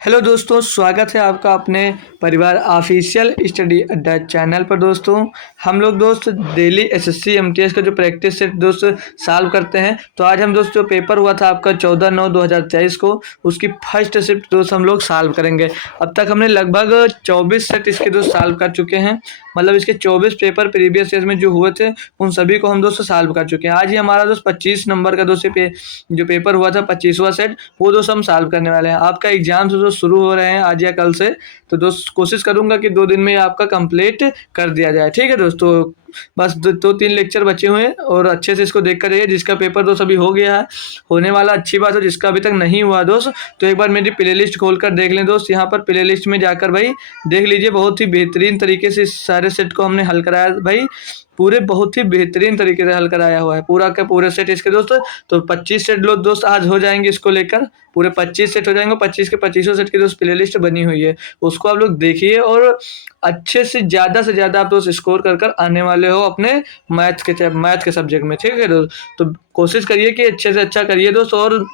Hello दोस्तों, स्वागत है आपका अपने परिवार ऑफिशियल स्टडी अड्डा चैनल पर। दोस्तों हम लोग डेली एसएससी एमटीएस का जो प्रैक्टिस सेट सॉल्व करते हैं। तो आज हम जो पेपर हुआ था आपका 14/9/2023 को, उसकी फर्स्ट शिफ्ट हम लोग सॉल्व करेंगे। अब तक हमने लगभग 24 सेट इसके सॉल्व कर चुके हैं। मतलब इसके 24 पेपर प्रीवियस ईयर में जो हुए थे उन सभी को हम सॉल्व कर चुके हैं। आज ही हमारा 25 नंबर का जो पेपर हुआ था 25वां सेट, वो हम सॉल्व करने वाले हैं। आपका एग्जाम शुरू हो रहे हैं आज या कल से, तो कोशिश करूंगा कि 2 दिन में आपका कंप्लीट कर दिया जाए। ठीक है दोस्तों, बस 2-3 लेक्चर बचे हुए हैं और अच्छे से इसको देख कर रहिए। जिसका पेपर अभी हो गया है, होने वाला, अच्छी बात है। जिसका अभी तक नहीं हुआ दोस्त, तो एक बार मेरी प्ले लिस्ट खोल कर देख लें दोस्त। यहाँ पर प्ले लिस्ट में जाकर भाई देख लीजिए, बहुत ही बेहतरीन तरीके से इस सारे सेट को हमने हल कराया भाई। पूरे बहुत ही बेहतरीन तरीके से हल कराया हुआ है पूरा का पूरे सेट इसके दोस्त। तो 25 सेट दोस्त आज हो जाएंगे इसको लेकर, पूरे 25 सेट हो जाएंगे। 25 के 25 सेट की प्ले लिस्ट बनी हुई है, उसको आप लोग देखिए और अच्छे से ज़्यादा आप दोस्त स्कोर कर आने वाले हो अपने मैथ के सब्जेक्ट में। ठीक है दोस्त, तो कोशिश करिए कि अच्छे से अच्छा करिए दोस्त। और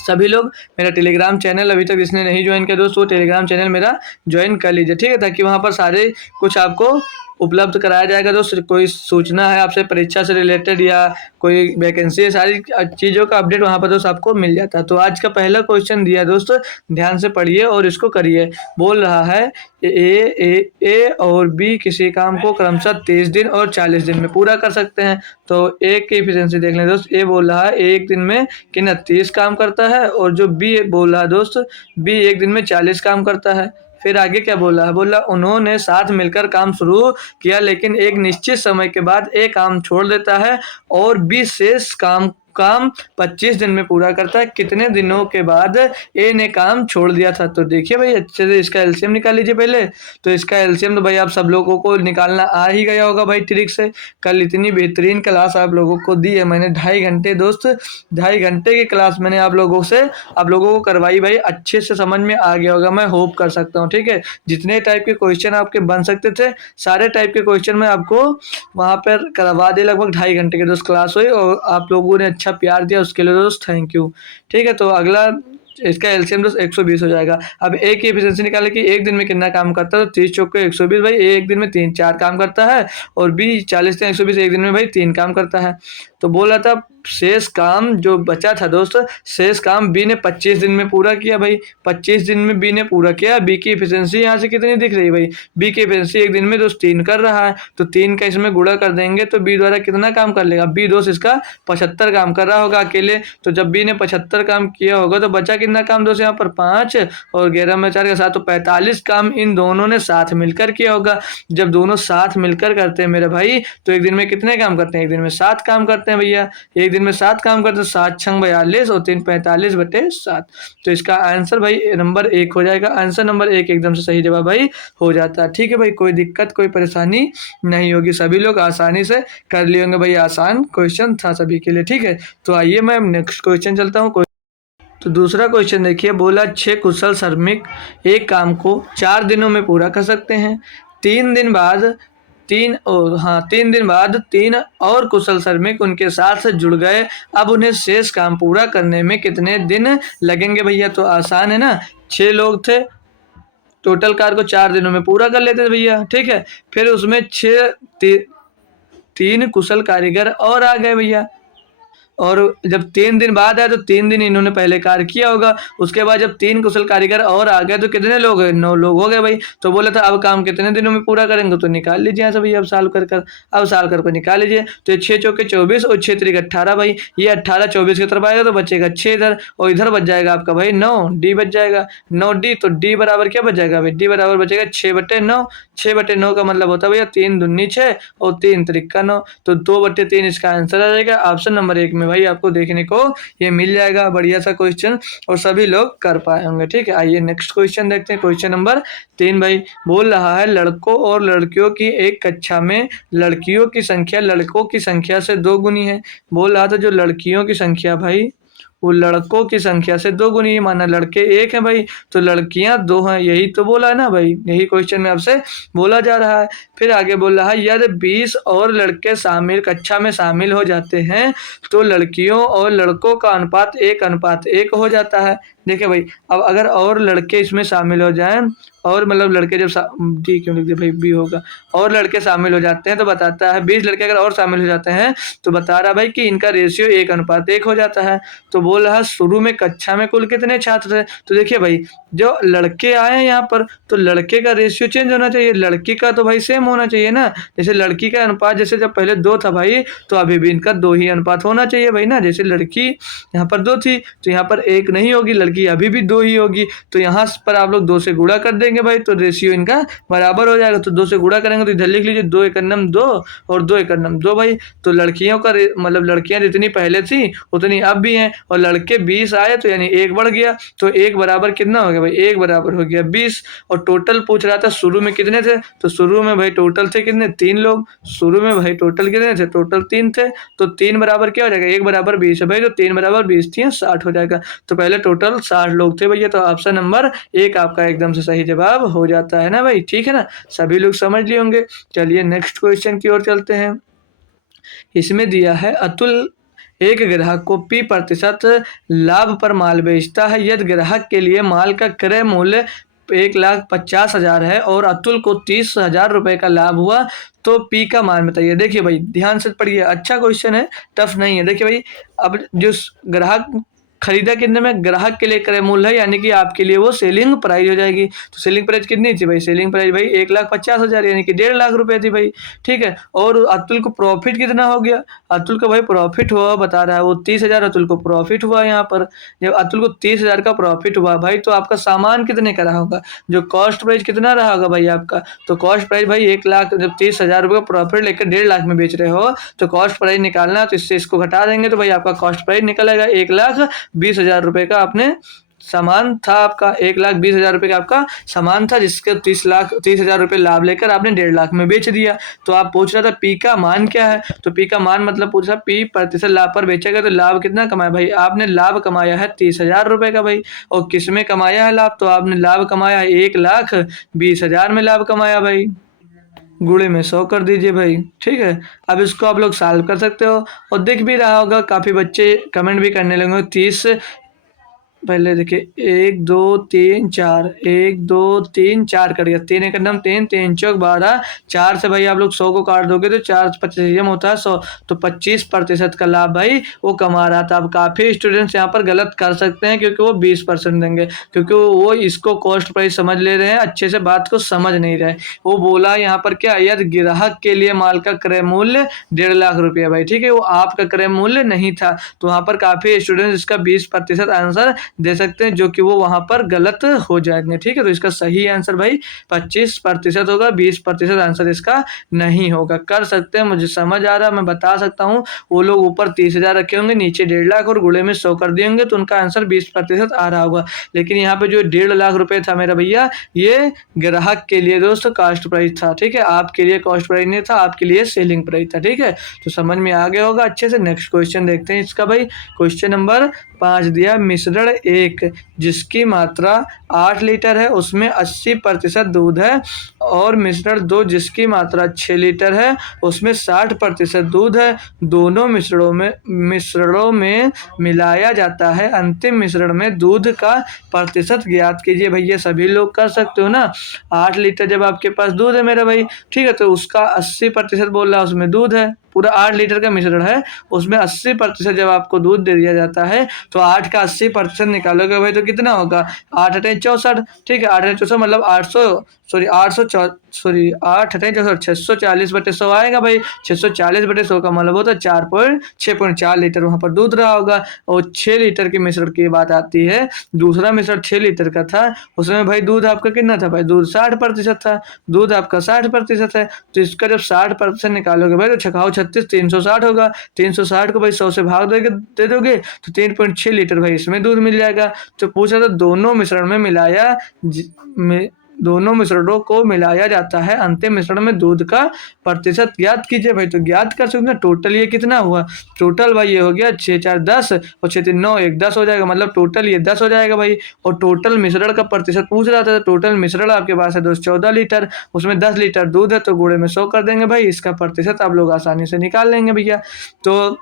सभी लोग मेरा टेलीग्राम चैनल अभी तक जिसने नहीं ज्वाइन किया दोस्त, वो टेलीग्राम चैनल मेरा ज्वाइन कर लीजिए। ठीक है, ताकि वहाँ पर सारे कुछ आपको उपलब्ध कराया जाएगा दोस्त। कोई सूचना है आपसे परीक्षा से रिलेटेड या कोई वैकेंसी है, सारी चीज़ों का अपडेट वहाँ पर दोस्त आपको मिल जाता है। तो आज का पहला क्वेश्चन दिया दोस्त, ध्यान से पढ़िए और इसको करिए। बोल रहा है ए और बी किसी काम को क्रमशः 30 दिन और 40 दिन में पूरा कर सकते हैं। तो ए की एफिशिएंसी देख लें दोस्त। ए बोल रहा है एक दिन में कितना 30 काम करता है, और जो बी बोल रहा है दोस्त, बी एक दिन में 40 काम करता है। फिर आगे क्या बोला है, बोला उन्होंने साथ मिलकर काम शुरू किया, लेकिन एक निश्चित समय के बाद ए काम छोड़ देता है और बी शेष काम 25 दिन में पूरा करता है। कितने दिनों के बाद ए ने काम छोड़ दिया था? तो देखिए भाई, अच्छे से इसका एलसीएम निकाल लीजिए पहले। तो इसका एलसीएम तो भाई आप सब लोगों को निकालना आ ही गया होगा भाई ट्रिक से। कल इतनी बेहतरीन क्लास आप लोगों को दी है मैंने, 2.5 घंटे दोस्त, 2.5 घंटे की क्लास मैंने आप लोगों को करवाई भाई। अच्छे से समझ में आ गया होगा, मैं होप कर सकता हूँ। ठीक है, जितने टाइप के क्वेश्चन आपके बन सकते थे, सारे टाइप के क्वेश्चन मैं आपको वहाँ पर करवा दे। लगभग 2.5 घंटे की दोस्त क्लास हुई और आप लोगों ने अच्छा प्यार दिया, उसके लिए दोस्त थैंक यू। ठीक है, तो अगला इसका एलसीएम दोस्त 120 हो जाएगा। अब ए की एफिशिएंसी निकाले कि एक दिन में कितना काम करता है। तो 30 चौके 120 भाई, ए एक दिन में 3-4 काम करता है, और बी 40 से 120 एक दिन में भाई 3 काम करता है। तो बोल रहा था शेष काम जो बचा था दोस्त, शेष काम बी ने 25 दिन में पूरा किया भाई। 25 दिन में बी ने पूरा किया। बी की एफिशिएंसी यहाँ से कितनी दिख रही है भाई, बी की एफिशिएंसी एक दिन में दोस्त 3 कर रहा है। तो 3 का इसमें गुणा कर देंगे तो बी द्वारा कितना काम कर लेगा, बी दोस्त इसका 75 काम कर रहा होगा अकेले। तो जब बी ने 75 काम किया होगा तो बचा कितना काम दोस्त, यहाँ पर 5 और 11 में 4 के साथ, तो 45 काम इन दोनों ने साथ मिलकर किया होगा। जब दोनों साथ मिलकर करते हैं मेरे भाई, तो एक दिन में कितने काम करते हैं, एक दिन में 7 काम करते हैं भैया। एक दिन में 7 काम करते हैं, 7 छंग 42 और 3 45/7। तो इसका आंसर भाई नंबर 1 हो जाएगा। आंसर नंबर 1 एकदम से सही जवाब भाई हो जाता है। ठीक है भाई, कोई दिक्कत कोई परेशानी नहीं होगी, सभी लोग आसानी से कर लिए होंगे भाई। आसान क्वेश्चन था सभी के लिए। ठीक है, तो आइए मैं नेक्स्ट क्वेश्चन चलता हूँ। तो दूसरा क्वेश्चन देखिए, बोला 6 कुशल श्रमिक एक काम को 4 दिनों में पूरा कर सकते हैं। 3 दिन बाद 3 और कुशल श्रमिक उनके साथ जुड़ गए। अब उन्हें शेष काम पूरा करने में कितने दिन लगेंगे भैया? तो आसान है ना, 6 लोग थे, टोटल कार को 4 दिनों में पूरा कर लेते थे भैया। ठीक है, फिर उसमें 3 कुशल कारीगर और आ गए भैया। और जब 3 दिन बाद आए तो 3 दिन इन्होंने पहले कार्य किया होगा। उसके बाद जब 3 कुशल कारीगर और आ गए तो कितने लोग हैं, 9 लोग हो गए भाई। तो बोला था अब काम कितने दिनों में पूरा करेंगे, तो निकाल लीजिए यहाँ से भैया। अब साल कर निकाल लीजिए। तो ये 6 चौके 24 और 6 त्रिक 18 भाई। ये 18 24 की तरफ आएगा तो बचेगा 6 इधर, और इधर बच जाएगा आपका भाई 9 डी बच जाएगा 9 डी। तो डी बराबर क्या बच जाएगा भाई, डी बराबर बचेगा 6/9। 6/9 का मतलब होता है भैया 3 दूनी 6 और 3 त्रिक 9। तो 2/3 इसका आंसर आ जाएगा। ऑप्शन नंबर 1 में भाई आपको देखने को ये मिल जाएगा। बढ़िया सा क्वेश्चन और सभी लोग कर पाए होंगे। ठीक है, आइए नेक्स्ट क्वेश्चन देखते हैं। क्वेश्चन नंबर 3 भाई बोल रहा है, लड़कों और लड़कियों की एक कक्षा में लड़कियों की संख्या लड़कों की संख्या से 2 गुनी है। बोल रहा था जो लड़कियों की संख्या भाई वो लड़कों की संख्या से 2 गुनी है। माना लड़के 1 हैं भाई, तो लड़कियां 2 हैं। यही तो बोला है ना भाई, यही क्वेश्चन में आपसे बोला जा रहा है। फिर आगे बोल रहा है, यदि 20 और लड़के कक्षा में शामिल हो जाते हैं तो लड़कियों और लड़कों का अनुपात 1:1 हो जाता है। देखिए भाई, अब अगर और लड़के इसमें शामिल हो जाएँ, और मतलब लड़के जब डी क्यों लिख दिया भाई, बी होगा। और लड़के शामिल हो जाते हैं तो बताता है 20 लड़के अगर और शामिल हो जाते हैं तो बता रहा भाई कि इनका रेशियो 1:1 हो जाता है। तो बोल रहा शुरू में कक्षा में कुल कितने छात्र थे? तो देखिए भाई, जो लड़के आए हैं यहाँ पर, तो लड़के का रेशियो चेंज होना चाहिए, लड़की का तो भाई सेम होना चाहिए ना। जैसे लड़की का अनुपात जैसे जब पहले 2 था भाई, तो अभी भी इनका 2 ही अनुपात होना चाहिए भाई ना। जैसे लड़की यहाँ पर 2 थी तो यहाँ पर 1 नहीं होगी, लड़की अभी भी 2 ही होगी। तो यहाँ पर आप लोग 2 से गुणा कर देंगे भाई, तो रेशियो इनका बराबर हो जाएगा। तो 2 से गुणा करेंगे तो इधर लिख लीजिए 2 × 2 और 2 × 2 भाई। तो लड़कियों का मतलब लड़कियां जितनी पहले थी उतनी अब भी हैं, और लड़के 20 आए तो यानी 1 बढ़ गया। तो 1 बराबर कितना हो गया भाई? 1 बराबर हो गया 20। और टोटल पूछ रहा था शुरू में कितने थे, तो शुरू में भाई टोटल थे कितने? 3 लोग। शुरू में भाई टोटल कितने थे? टोटल 3 थे। तो 3 बराबर क्या हो जाएगा? 1 बराबर 20 है भाई, तो 3 बराबर 20 थी 60 हो जाएगा। तो पहले टोटल 60 लोग थे भैया। तो ऑप्शन नंबर 1 आपका एकदम से सही जवाब हो जाता है ना भाई, ठीक है ना। सभी लोग समझ लिए होंगे। चलिए नेक्स्ट क्वेश्चन की ओर चलते हैं। इसमें दिया है अतुल एक ग्राहक को P% लाभ पर माल बेचता है। यदि ग्राहक के लिए माल का क्रय मूल्य 1,50,000 है और अतुल को 30,000 रुपए का लाभ हुआ, तो पी का मान बताइए। देखिए भाई, ध्यान से पढ़िए, अच्छा क्वेश्चन है, टफ नहीं है। देखिए भाई, अब जो ग्राहक खरीदा कितने में? ग्राहक के लिए क्रय मूल्य है, यानी कि आपके लिए वो सेलिंग प्राइस हो जाएगी। तो सेलिंग प्राइस कितनी थी भाई? सेलिंग प्राइस भाई 1,50,000 यानी कि 1.5 लाख रुपए थी भाई, ठीक है। और अतुल को प्रॉफिट कितना हो गया? अतुल का भाई प्रॉफिट हुआ बता रहा है वो 30,000 अतुल को प्रॉफिट हुआ यहाँ पर। जब अतुल को 30,000 का प्रॉफिट हुआ भाई, तो आपका सामान कितने का रहा होगा? जो कॉस्ट प्राइस कितना रहा होगा भाई आपका? तो कॉस्ट प्राइस भाई 1 लाख, जब 30,000 रुपये का प्रॉफिट लेकर 1.5 लाख में बेच रहे हो तो कॉस्ट प्राइस निकालना है, तो इससे इसको घटा देंगे तो भाई आपका कॉस्ट प्राइस निकलेगा 1,20,000 रुपये का आपने सामान था आपका। 1,20,000 रुपये का आपका सामान था, जिसके 30,000 रुपये लाभ लेकर आपने 1.5 लाख में बेच दिया। तो आप पूछ रहा था पी का मान क्या है, तो पी का मान मतलब पूछ रहा P% लाभ पर बेचेगा तो लाभ कितना कमाया भाई? आपने लाभ कमाया है 30,000 रुपये का भाई। और किस में कमाया है लाभ? तो आपने लाभ कमाया है 1,20,000 में लाभ कमाया भाई। गुणे में 100 कर दीजिए भाई, ठीक है। अब इसको आप लोग सॉल्व कर सकते हो, और दिख भी रहा होगा, काफ़ी बच्चे कमेंट भी करने लगे 30। पहले देखिए 1 2 3 4, 1 2 3 4 कट गया, 3 × 3, 3 चौक 12, 4 से भाई आप लोग 100 को काट दोगे तो 4 25 होता है 100, तो 25% का लाभ भाई वो कमा रहा था। अब काफ़ी स्टूडेंट्स यहाँ पर गलत कर सकते हैं, क्योंकि वो 20% देंगे, क्योंकि वो इसको कॉस्ट प्राइस समझ ले रहे हैं, अच्छे से बात को समझ नहीं रहे। वो बोला यहाँ पर क्या, यदि ग्राहक के लिए माल का क्रय मूल्य 1.5 लाख रुपया भाई, ठीक है, वो आपका क्रय मूल्य नहीं था। तो वहाँ पर काफ़ी स्टूडेंट्स इसका 20% आंसर दे सकते हैं, जो कि वो वहां पर गलत हो जाएंगे, ठीक है। तो इसका सही आंसर भाई 25% होगा, 20% आंसर इसका नहीं होगा। कर सकते हैं, मुझे समझ आ रहा है, मैं बता सकता हूँ। वो लोग ऊपर 30,000 रखे होंगे, नीचे 1.5 लाख और गुणे में 100 कर दिए होंगे, तो उनका आंसर 20% आ रहा होगा। लेकिन यहाँ पे जो 1.5 लाख रुपए था मेरा भैया, ये ग्राहक के लिए दोस्तों कॉस्ट प्राइस था, ठीक है। आपके लिए कॉस्ट प्राइस नहीं था, आपके लिए सेलिंग प्राइस था, ठीक है। तो समझ में आ गया होगा अच्छे से। नेक्स्ट क्वेश्चन देखते हैं इसका भाई। क्वेश्चन नंबर 5 दिया, मिश्रण 1 जिसकी मात्रा 8 लीटर है उसमें 80% दूध है, और मिश्रण 2 जिसकी मात्रा 6 लीटर है उसमें 60% दूध है। दोनों मिश्रणों में मिलाया जाता है, अंतिम मिश्रण में दूध का प्रतिशत ज्ञात कीजिए। भैया सभी लोग कर सकते हो ना। 8 लीटर जब आपके पास दूध है मेरा भाई, ठीक है, तो उसका 80% बोल रहा है उसमें दूध है। पूरा 8 लीटर का मिश्रण है, उसमें 80% जब आपको दूध दे दिया जाता है, तो 8 का 80% निकालोगे भाई तो कितना होगा? 8 × 64, ठीक है। 8 × 64 मतलब 640/100 आएगा भाई। 640/100 का मतलब होता है 6.4 लीटर वहां पर दूध रहा होगा। और 6 लीटर के मिश्रण की बात आती है, दूसरा मिश्रण 6 लीटर का था, उसमें भाई दूध आपका कितना था भाई? दूध 60% था, दूध आपका 60% है। तो इसका जब 60% निकालोगे भाई तो छकाओ 36, 360 होगा। 360 को भाई 100 से भाग दे दोगे तो 3.6 लीटर भाई इसमें दूध मिल जाएगा। तो पूछा था दोनों मिश्रण में दोनों मिश्रणों को मिलाया जाता है, अंतिम मिश्रण में दूध का प्रतिशत ज्ञात कीजिए भाई। तो ज्ञात कर सकते हैं टोटल ये कितना हुआ। टोटल भाई ये हो गया 6 4 10 और 6 3 9 1 10 हो जाएगा, मतलब टोटल ये 10 हो जाएगा भाई। और टोटल मिश्रण का प्रतिशत पूछ रहा था, टोटल मिश्रण आपके पास है दोस्त 14 लीटर, उसमें 10 लीटर दूध है, तो गुणे में 100 कर देंगे भाई। इसका प्रतिशत आप लोग आसानी से निकाल लेंगे भैया। तो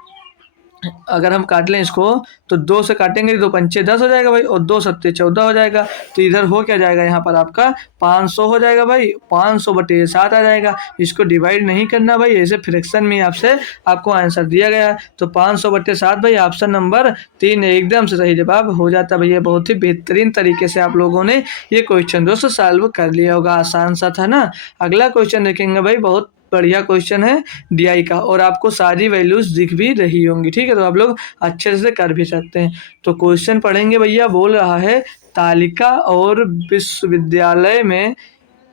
अगर हम काट लें इसको तो 2 से काटेंगे, 2 पंचे 10 हो जाएगा भाई, और 2 सत्ते 14 हो जाएगा। तो इधर हो क्या जाएगा, यहाँ पर आपका 500 हो जाएगा भाई, 500 बटे 7 आ जाएगा। इसको डिवाइड नहीं करना भाई, ऐसे फ्रैक्शन में आपसे आपको आंसर दिया गया है। तो 500 बटे 7 भाई, ऑप्शन नंबर 3 एकदम से सही जवाब हो जाता है भैया। बहुत ही बेहतरीन तरीके से आप लोगों ने ये क्वेश्चन दोस्तों सॉल्व कर लिया होगा, आसान सा था ना। अगला क्वेश्चन देखेंगे भाई, बहुत बढ़िया क्वेश्चन है डीआई का, और आपको सारी वैल्यूज दिख भी रही होंगी, ठीक है, तो आप लोग अच्छे से कर भी सकते हैं। तो क्वेश्चन पढ़ेंगे भैया, बोल रहा है तालिका और विश्वविद्यालय में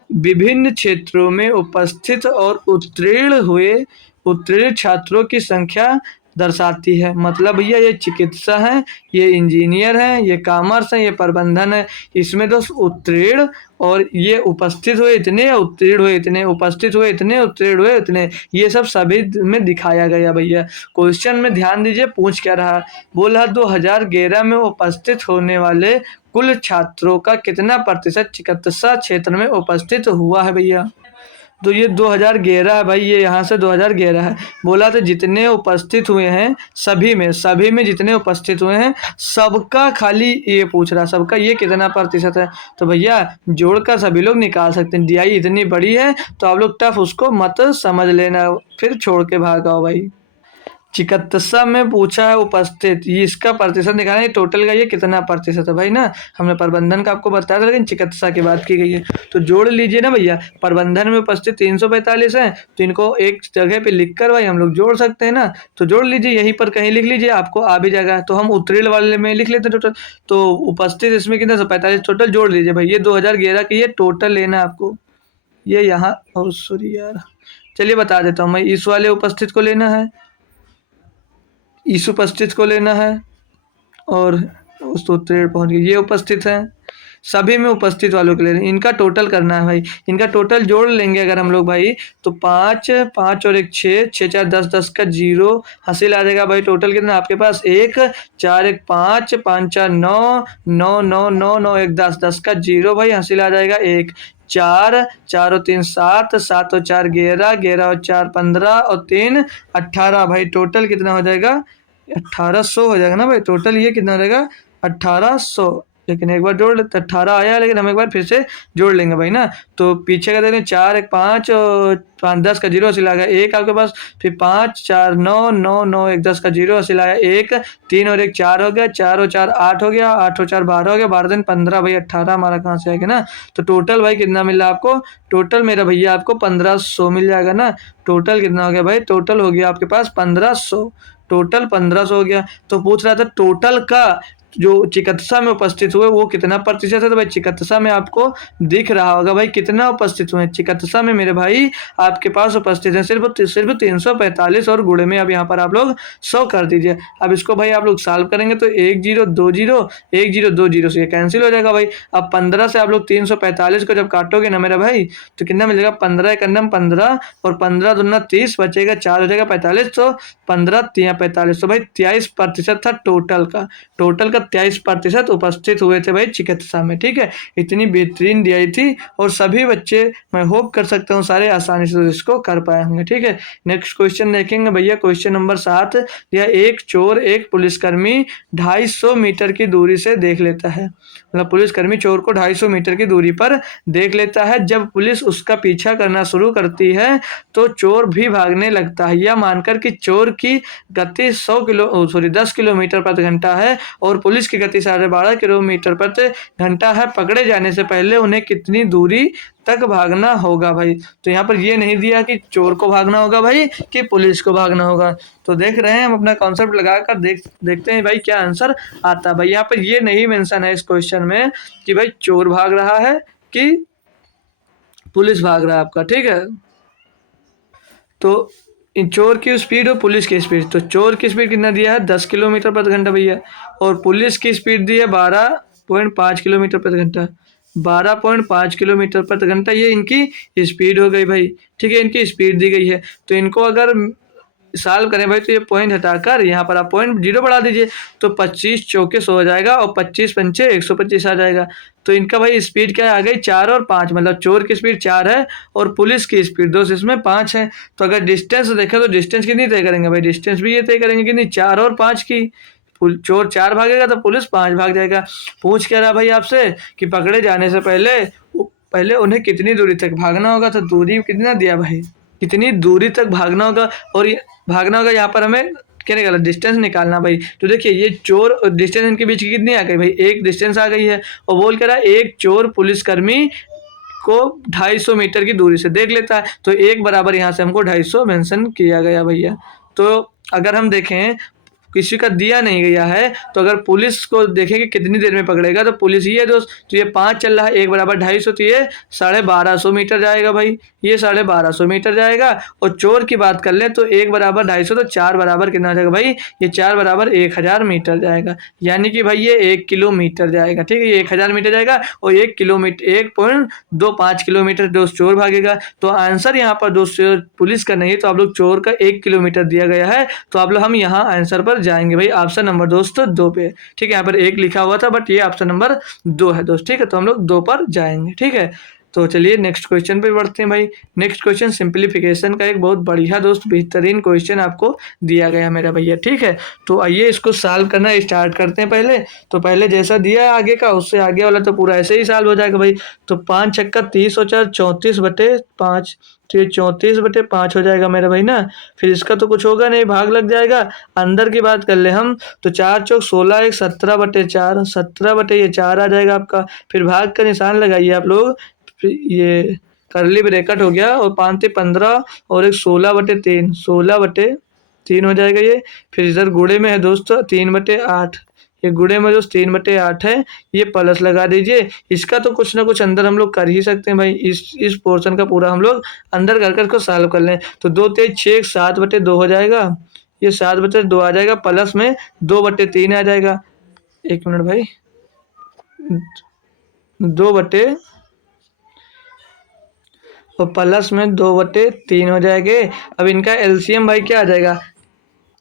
विभिन्न क्षेत्रों में उपस्थित और उत्तीर्ण छात्रों की संख्या दर्शाती है। मतलब भैया ये चिकित्सा है, ये इंजीनियर है, ये कॉमर्स है, ये प्रबंधन है। इसमें दोस्त उत्तीर्ण और ये उपस्थित हुए इतने, उत्तीर्ण हुए इतने, उपस्थित हुए इतने, उत्तीर्ण हुए इतने, ये सब सभी में दिखाया गया भैया। क्वेश्चन में ध्यान दीजिए, पूछ क्या रहा, बोला 2011 में उपस्थित होने वाले कुल छात्रों का कितना प्रतिशत चिकित्सा क्षेत्र में उपस्थित हुआ है भैया। तो ये 2011 है भाई, ये यहाँ से 2011 है। बोला तो जितने उपस्थित हुए हैं सभी में जितने उपस्थित हुए हैं सबका, खाली ये पूछ रहा सबका ये कितना प्रतिशत है। तो भैया जोड़कर सभी लोग निकाल सकते हैं। डीआई इतनी बड़ी है तो आप लोग टफ उसको मत समझ लेना, फिर छोड़ के भागाओ भाई। चिकित्सा में पूछा है उपस्थित, ये इसका प्रतिशत निकालना है, टोटल का ये कितना प्रतिशत है भाई ना। हमने प्रबंधन का आपको बताया था, लेकिन चिकित्सा की बात की गई है। तो जोड़ लीजिए ना भैया, प्रबंधन में उपस्थित 345 है, तो इनको एक जगह पे लिख कर भाई हम लोग जोड़ सकते हैं ना। तो जोड़ लीजिए, यहीं पर कहीं लिख लीजिए, आपको आ भी जाएगा। तो हम उत्तीर्ण वाले में लिख लेते हैं टोटल। तो उपस्थित इसमें कितना 145 टोटल जोड़ लीजिए भाई, ये 2011 की ये टोटल लेना है आपको। ये यहाँ, सॉरी यार, चलिए बता देता हूँ मैं, इस वाले उपस्थित को लेना है, इस उपस्थित को लेना है, और उस तो उत्तीर्ण पहुंच गए, ये उपस्थित हैं, सभी में उपस्थित वालों के लिए इनका टोटल करना है भाई। इनका टोटल जोड़ लेंगे अगर हम लोग भाई, तो 5 5 और 1 6, 6 4 10, 10 का 0 हासिल आ जाएगा भाई। टोटल कितना आपके पास, 1 4 1 5 5 4 9 9 9 9 9 1 10, 10 का 0 भाई हासिल आ जाएगा। 1 4 4 और 3 7, 7 और 4 11, 11 और 4 15 और 3 18 भाई। टोटल कितना हो जाएगा, 1800 हो जाएगा ना भाई। टोटल ये कितना हो जाएगा, 1800। लेकिन एक बार जोड़ लेते, 18 आया, लेकिन हम एक बार फिर से जोड़ लेंगे भाई ना। तो पीछे का देखें, 4 1 5 और 5 10 का 0 हासिल आ गया। 1 आपके पास, फिर 5 4 9 9 9 1 10 का 0 हासिल आया। 1 3 और 1 4 हो गया, 4 और 4 8 हो गया, 8 और 4 12 हो गया, 12 दिन 15 भाई। 18 हमारा कहाँ से आएगा ना। तो टोटल भाई कितना मिला आपको, टोटल मेरा भैया आपको 1500 मिल जाएगा ना। टोटल कितना हो गया भाई, टोटल हो गया आपके पास 1500, टोटल 1500 हो गया। तो पूछ रहा था टोटल का जो चिकित्सा में उपस्थित हुए वो कितना प्रतिशत है। तो भाई चिकित्सा में आपको दिख रहा होगा भाई कितना उपस्थित हुए। चिकित्सा में मेरे भाई आपके पास उपस्थित है सिर्फ 345, और गुणे में अब यहाँ पर आप लोग 100 कर दीजिए। अब इसको भाई आप लोग सॉल्व करेंगे तो 1 0 2 0 1 0 2 0 से ये कैंसिल हो जाएगा भाई। अब 15 से आप लोग 345 को जब काटोगे ना मेरा भाई, तो कितना मिलेगा, 15 एक अन्नम 15, और 15 दूना 30, बचेगा 4 हो जाएगा 45, तो 15 3 45। तो भाई 23% था टोटल का, टोटल का 23% उपस्थित हुए थे भाई चिकित्सा में। ठीक है, इतनी बेहतरीन दी थी, और सभी बच्चे मैं होप कर सकता हूँ सारे आसानी से इसको कर पाए होंगे। ठीक है, नेक्स्ट क्वेश्चन देखेंगे भैया, क्वेश्चन नंबर 7। यह एक चोर एक पुलिसकर्मी 250 मीटर की दूरी से देख लेता है। मतलब पुलिसकर्मी चोर को 250 मीटर की दूरी पर देख लेता है। जब पुलिस उसका पीछा करना शुरू करती है तो चोर भी भागने लगता है। यह मानकर कि चोर की गति 10 किलोमीटर प्रति घंटा है और पुलिस की गति 12.5 किलोमीटर प्रति घंटा है, पकड़े जाने से पहले उन्हें कितनी दूरी तक भागना होगा भाई। तो यहाँ पर ये नहीं दिया कि चोर को भागना होगा भाई कि पुलिस को भागना होगा। तो देख रहे हैं, हम अपना कॉन्सेप्ट लगाकर देखते हैं भाई क्या आंसर आता है। भाई यहाँ पर ये नहीं मेंशन है इस क्वेश्चन में कि भाई चोर भाग रहा है कि पुलिस भाग रहा है आपका। ठीक है, तो चोर की स्पीड और पुलिस की स्पीड, तो चोर की स्पीड कितना दिया है, 10 किलोमीटर प्रति घंटा भैया, और पुलिस की स्पीड दी है 12.5 किलोमीटर प्रति घंटा। 12.5 किलोमीटर प्रति घंटा ये इनकी स्पीड हो गई भाई। ठीक है, इनकी स्पीड दी गई है। तो इनको अगर सॉल्व करें भाई तो ये पॉइंट हटाकर यहाँ पर आप पॉइंट 0 बढ़ा दीजिए, तो 25 चौके 100 हो जाएगा और 25 पंचे 125 आ जाएगा। तो इनका भाई स्पीड क्या आ गई 4 और 5, मतलब चोर की स्पीड 4 है और पुलिस की स्पीड दोस्त इसमें 5 है। तो अगर डिस्टेंस देखें तो डिस्टेंस कितनी तय करेंगे भाई, डिस्टेंस भी ये तय करेंगे कि नहीं 4 और 5 की। चोर 4 भागेगा तो पुलिस 5 भाग जाएगा। पूछ क्या रहा भाई आपसे कि पकड़े जाने से पहले उन्हें कितनी दूरी तक भागना होगा, तो दूरी कितना दिया भाई, कितनी दूरी तक भागना होगा। और ये भागना होगा, यहाँ पर हमें क्या निकाला, डिस्टेंस निकालना भाई। तो देखिए ये चोर और डिस्टेंस इनके बीच की कितनी आ गई भाई, एक डिस्टेंस आ गई है। और बोल कह रहा है एक चोर पुलिसकर्मी को 250 मीटर की दूरी से देख लेता है, तो एक बराबर यहाँ से हमको 250 मेंशन किया गया भैया। तो अगर हम देखें किसी का दिया नहीं गया है, तो अगर पुलिस को देखें कि कितनी देर में पकड़ेगा, तो पुलिस ये दोस्त, तो ये 5 चल रहा है, एक बराबर 250, तो ये 1250 मीटर जाएगा भाई, ये 1250 मीटर जाएगा। और चोर की बात कर लें तो एक बराबर 250, तो 4 बराबर कितना हो जाएगा भाई, ये 4 बराबर 1000 मीटर जाएगा, यानी कि भाई ये 1 किलोमीटर जाएगा। ठीक है, ये 1000 मीटर जाएगा और 1 किलोमीटर 1.25 किलोमीटर दोस्त चोर भागेगा। तो आंसर यहाँ पर दोस्त पुलिस का नहीं, तो आप लोग चोर का 1 किलोमीटर दिया गया है, तो आप लोग हम यहाँ आंसर पर जाएंगे भाई, ऑप्शन नंबर दोस्त 2 पे। ठीक है, यहाँ पर 1 लिखा हुआ था बट ये ऑप्शन नंबर 2 है दोस्त। ठीक है, तो हम लोग 2 पर जाएंगे। ठीक है, तो चलिए नेक्स्ट क्वेश्चन पे बढ़ते हैं भाई। नेक्स्ट क्वेश्चन सिंप्लीफिकेशन का एक बहुत बढ़िया दोस्त बेहतरीन क्वेश्चन आपको दिया गया मेरा भैया। ठीक है, तो आइए इसको सॉल्व करना स्टार्ट करते हैं। पहले जैसा दिया है आगे का, उससे आगे वाला तो पूरा ऐसे ही सॉल्व हो जाएगा भाई। तो 5 छक्का 30 और 4 34/5, तो ये 34/5 हो जाएगा मेरा भाई ना। फिर इसका तो कुछ होगा नहीं, भाग लग जाएगा। अंदर की बात कर ले हम, तो 4 चौक 16, 1 17/4, 17/4 आ जाएगा आपका। फिर भाग का निशान लगाइए आप लोग, फिर ये करली ब्रैकेट हो गया, और 5 ते 15 और एक 16/3, 16/3 हो जाएगा ये। फिर इधर गुणे में है दोस्तों 3/8, ये गुणे में दोस्त 3/8 है, ये प्लस लगा दीजिए। इसका तो कुछ ना कुछ अंदर हम लोग कर ही सकते हैं भाई, इस पोर्शन का पूरा हम लोग अंदर कर इसको सॉल्व कर लें। तो 2 तेज 6, 7/2 हो जाएगा, ये 7/2 आ जाएगा, प्लस में 2/3 आ जाएगा। एक मिनट भाई, 2 बटे और प्लस में 2/3 हो जाएंगे। अब इनका एलसीएम भाई क्या आ जाएगा,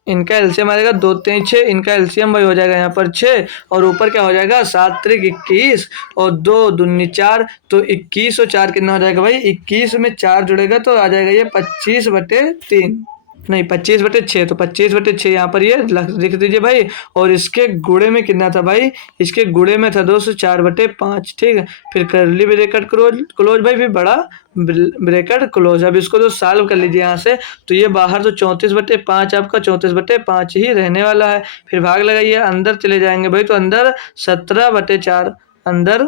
इनका एलसीएम आ जाएगा 2 3 6, इनका एलसीएम भाई हो जाएगा यहाँ पर 6, और ऊपर क्या हो जाएगा 7 त्रिक 21 और 2 दूनी 4, तो 21 और 4 कितना हो जाएगा भाई, 21 में 4 जुड़ेगा तो आ जाएगा ये 25/3, नहीं 25/6, तो 25/6 यहाँ पर ये लिख दीजिए भाई। और इसके गुणे में कितना था भाई, इसके गुणे में था दोस्तों 4/5। ठीक है, फिर करली ब्रैकेट क्लोज भाई, फिर बड़ा ब्रैकेट क्लोज। अब इसको तो सॉल्व कर लीजिए यहाँ से, तो ये बाहर तो 34/5 आपका 34/5 ही रहने वाला है। फिर भाग लगाइए, अंदर चले जाएंगे भाई, तो अंदर 17/4, अंदर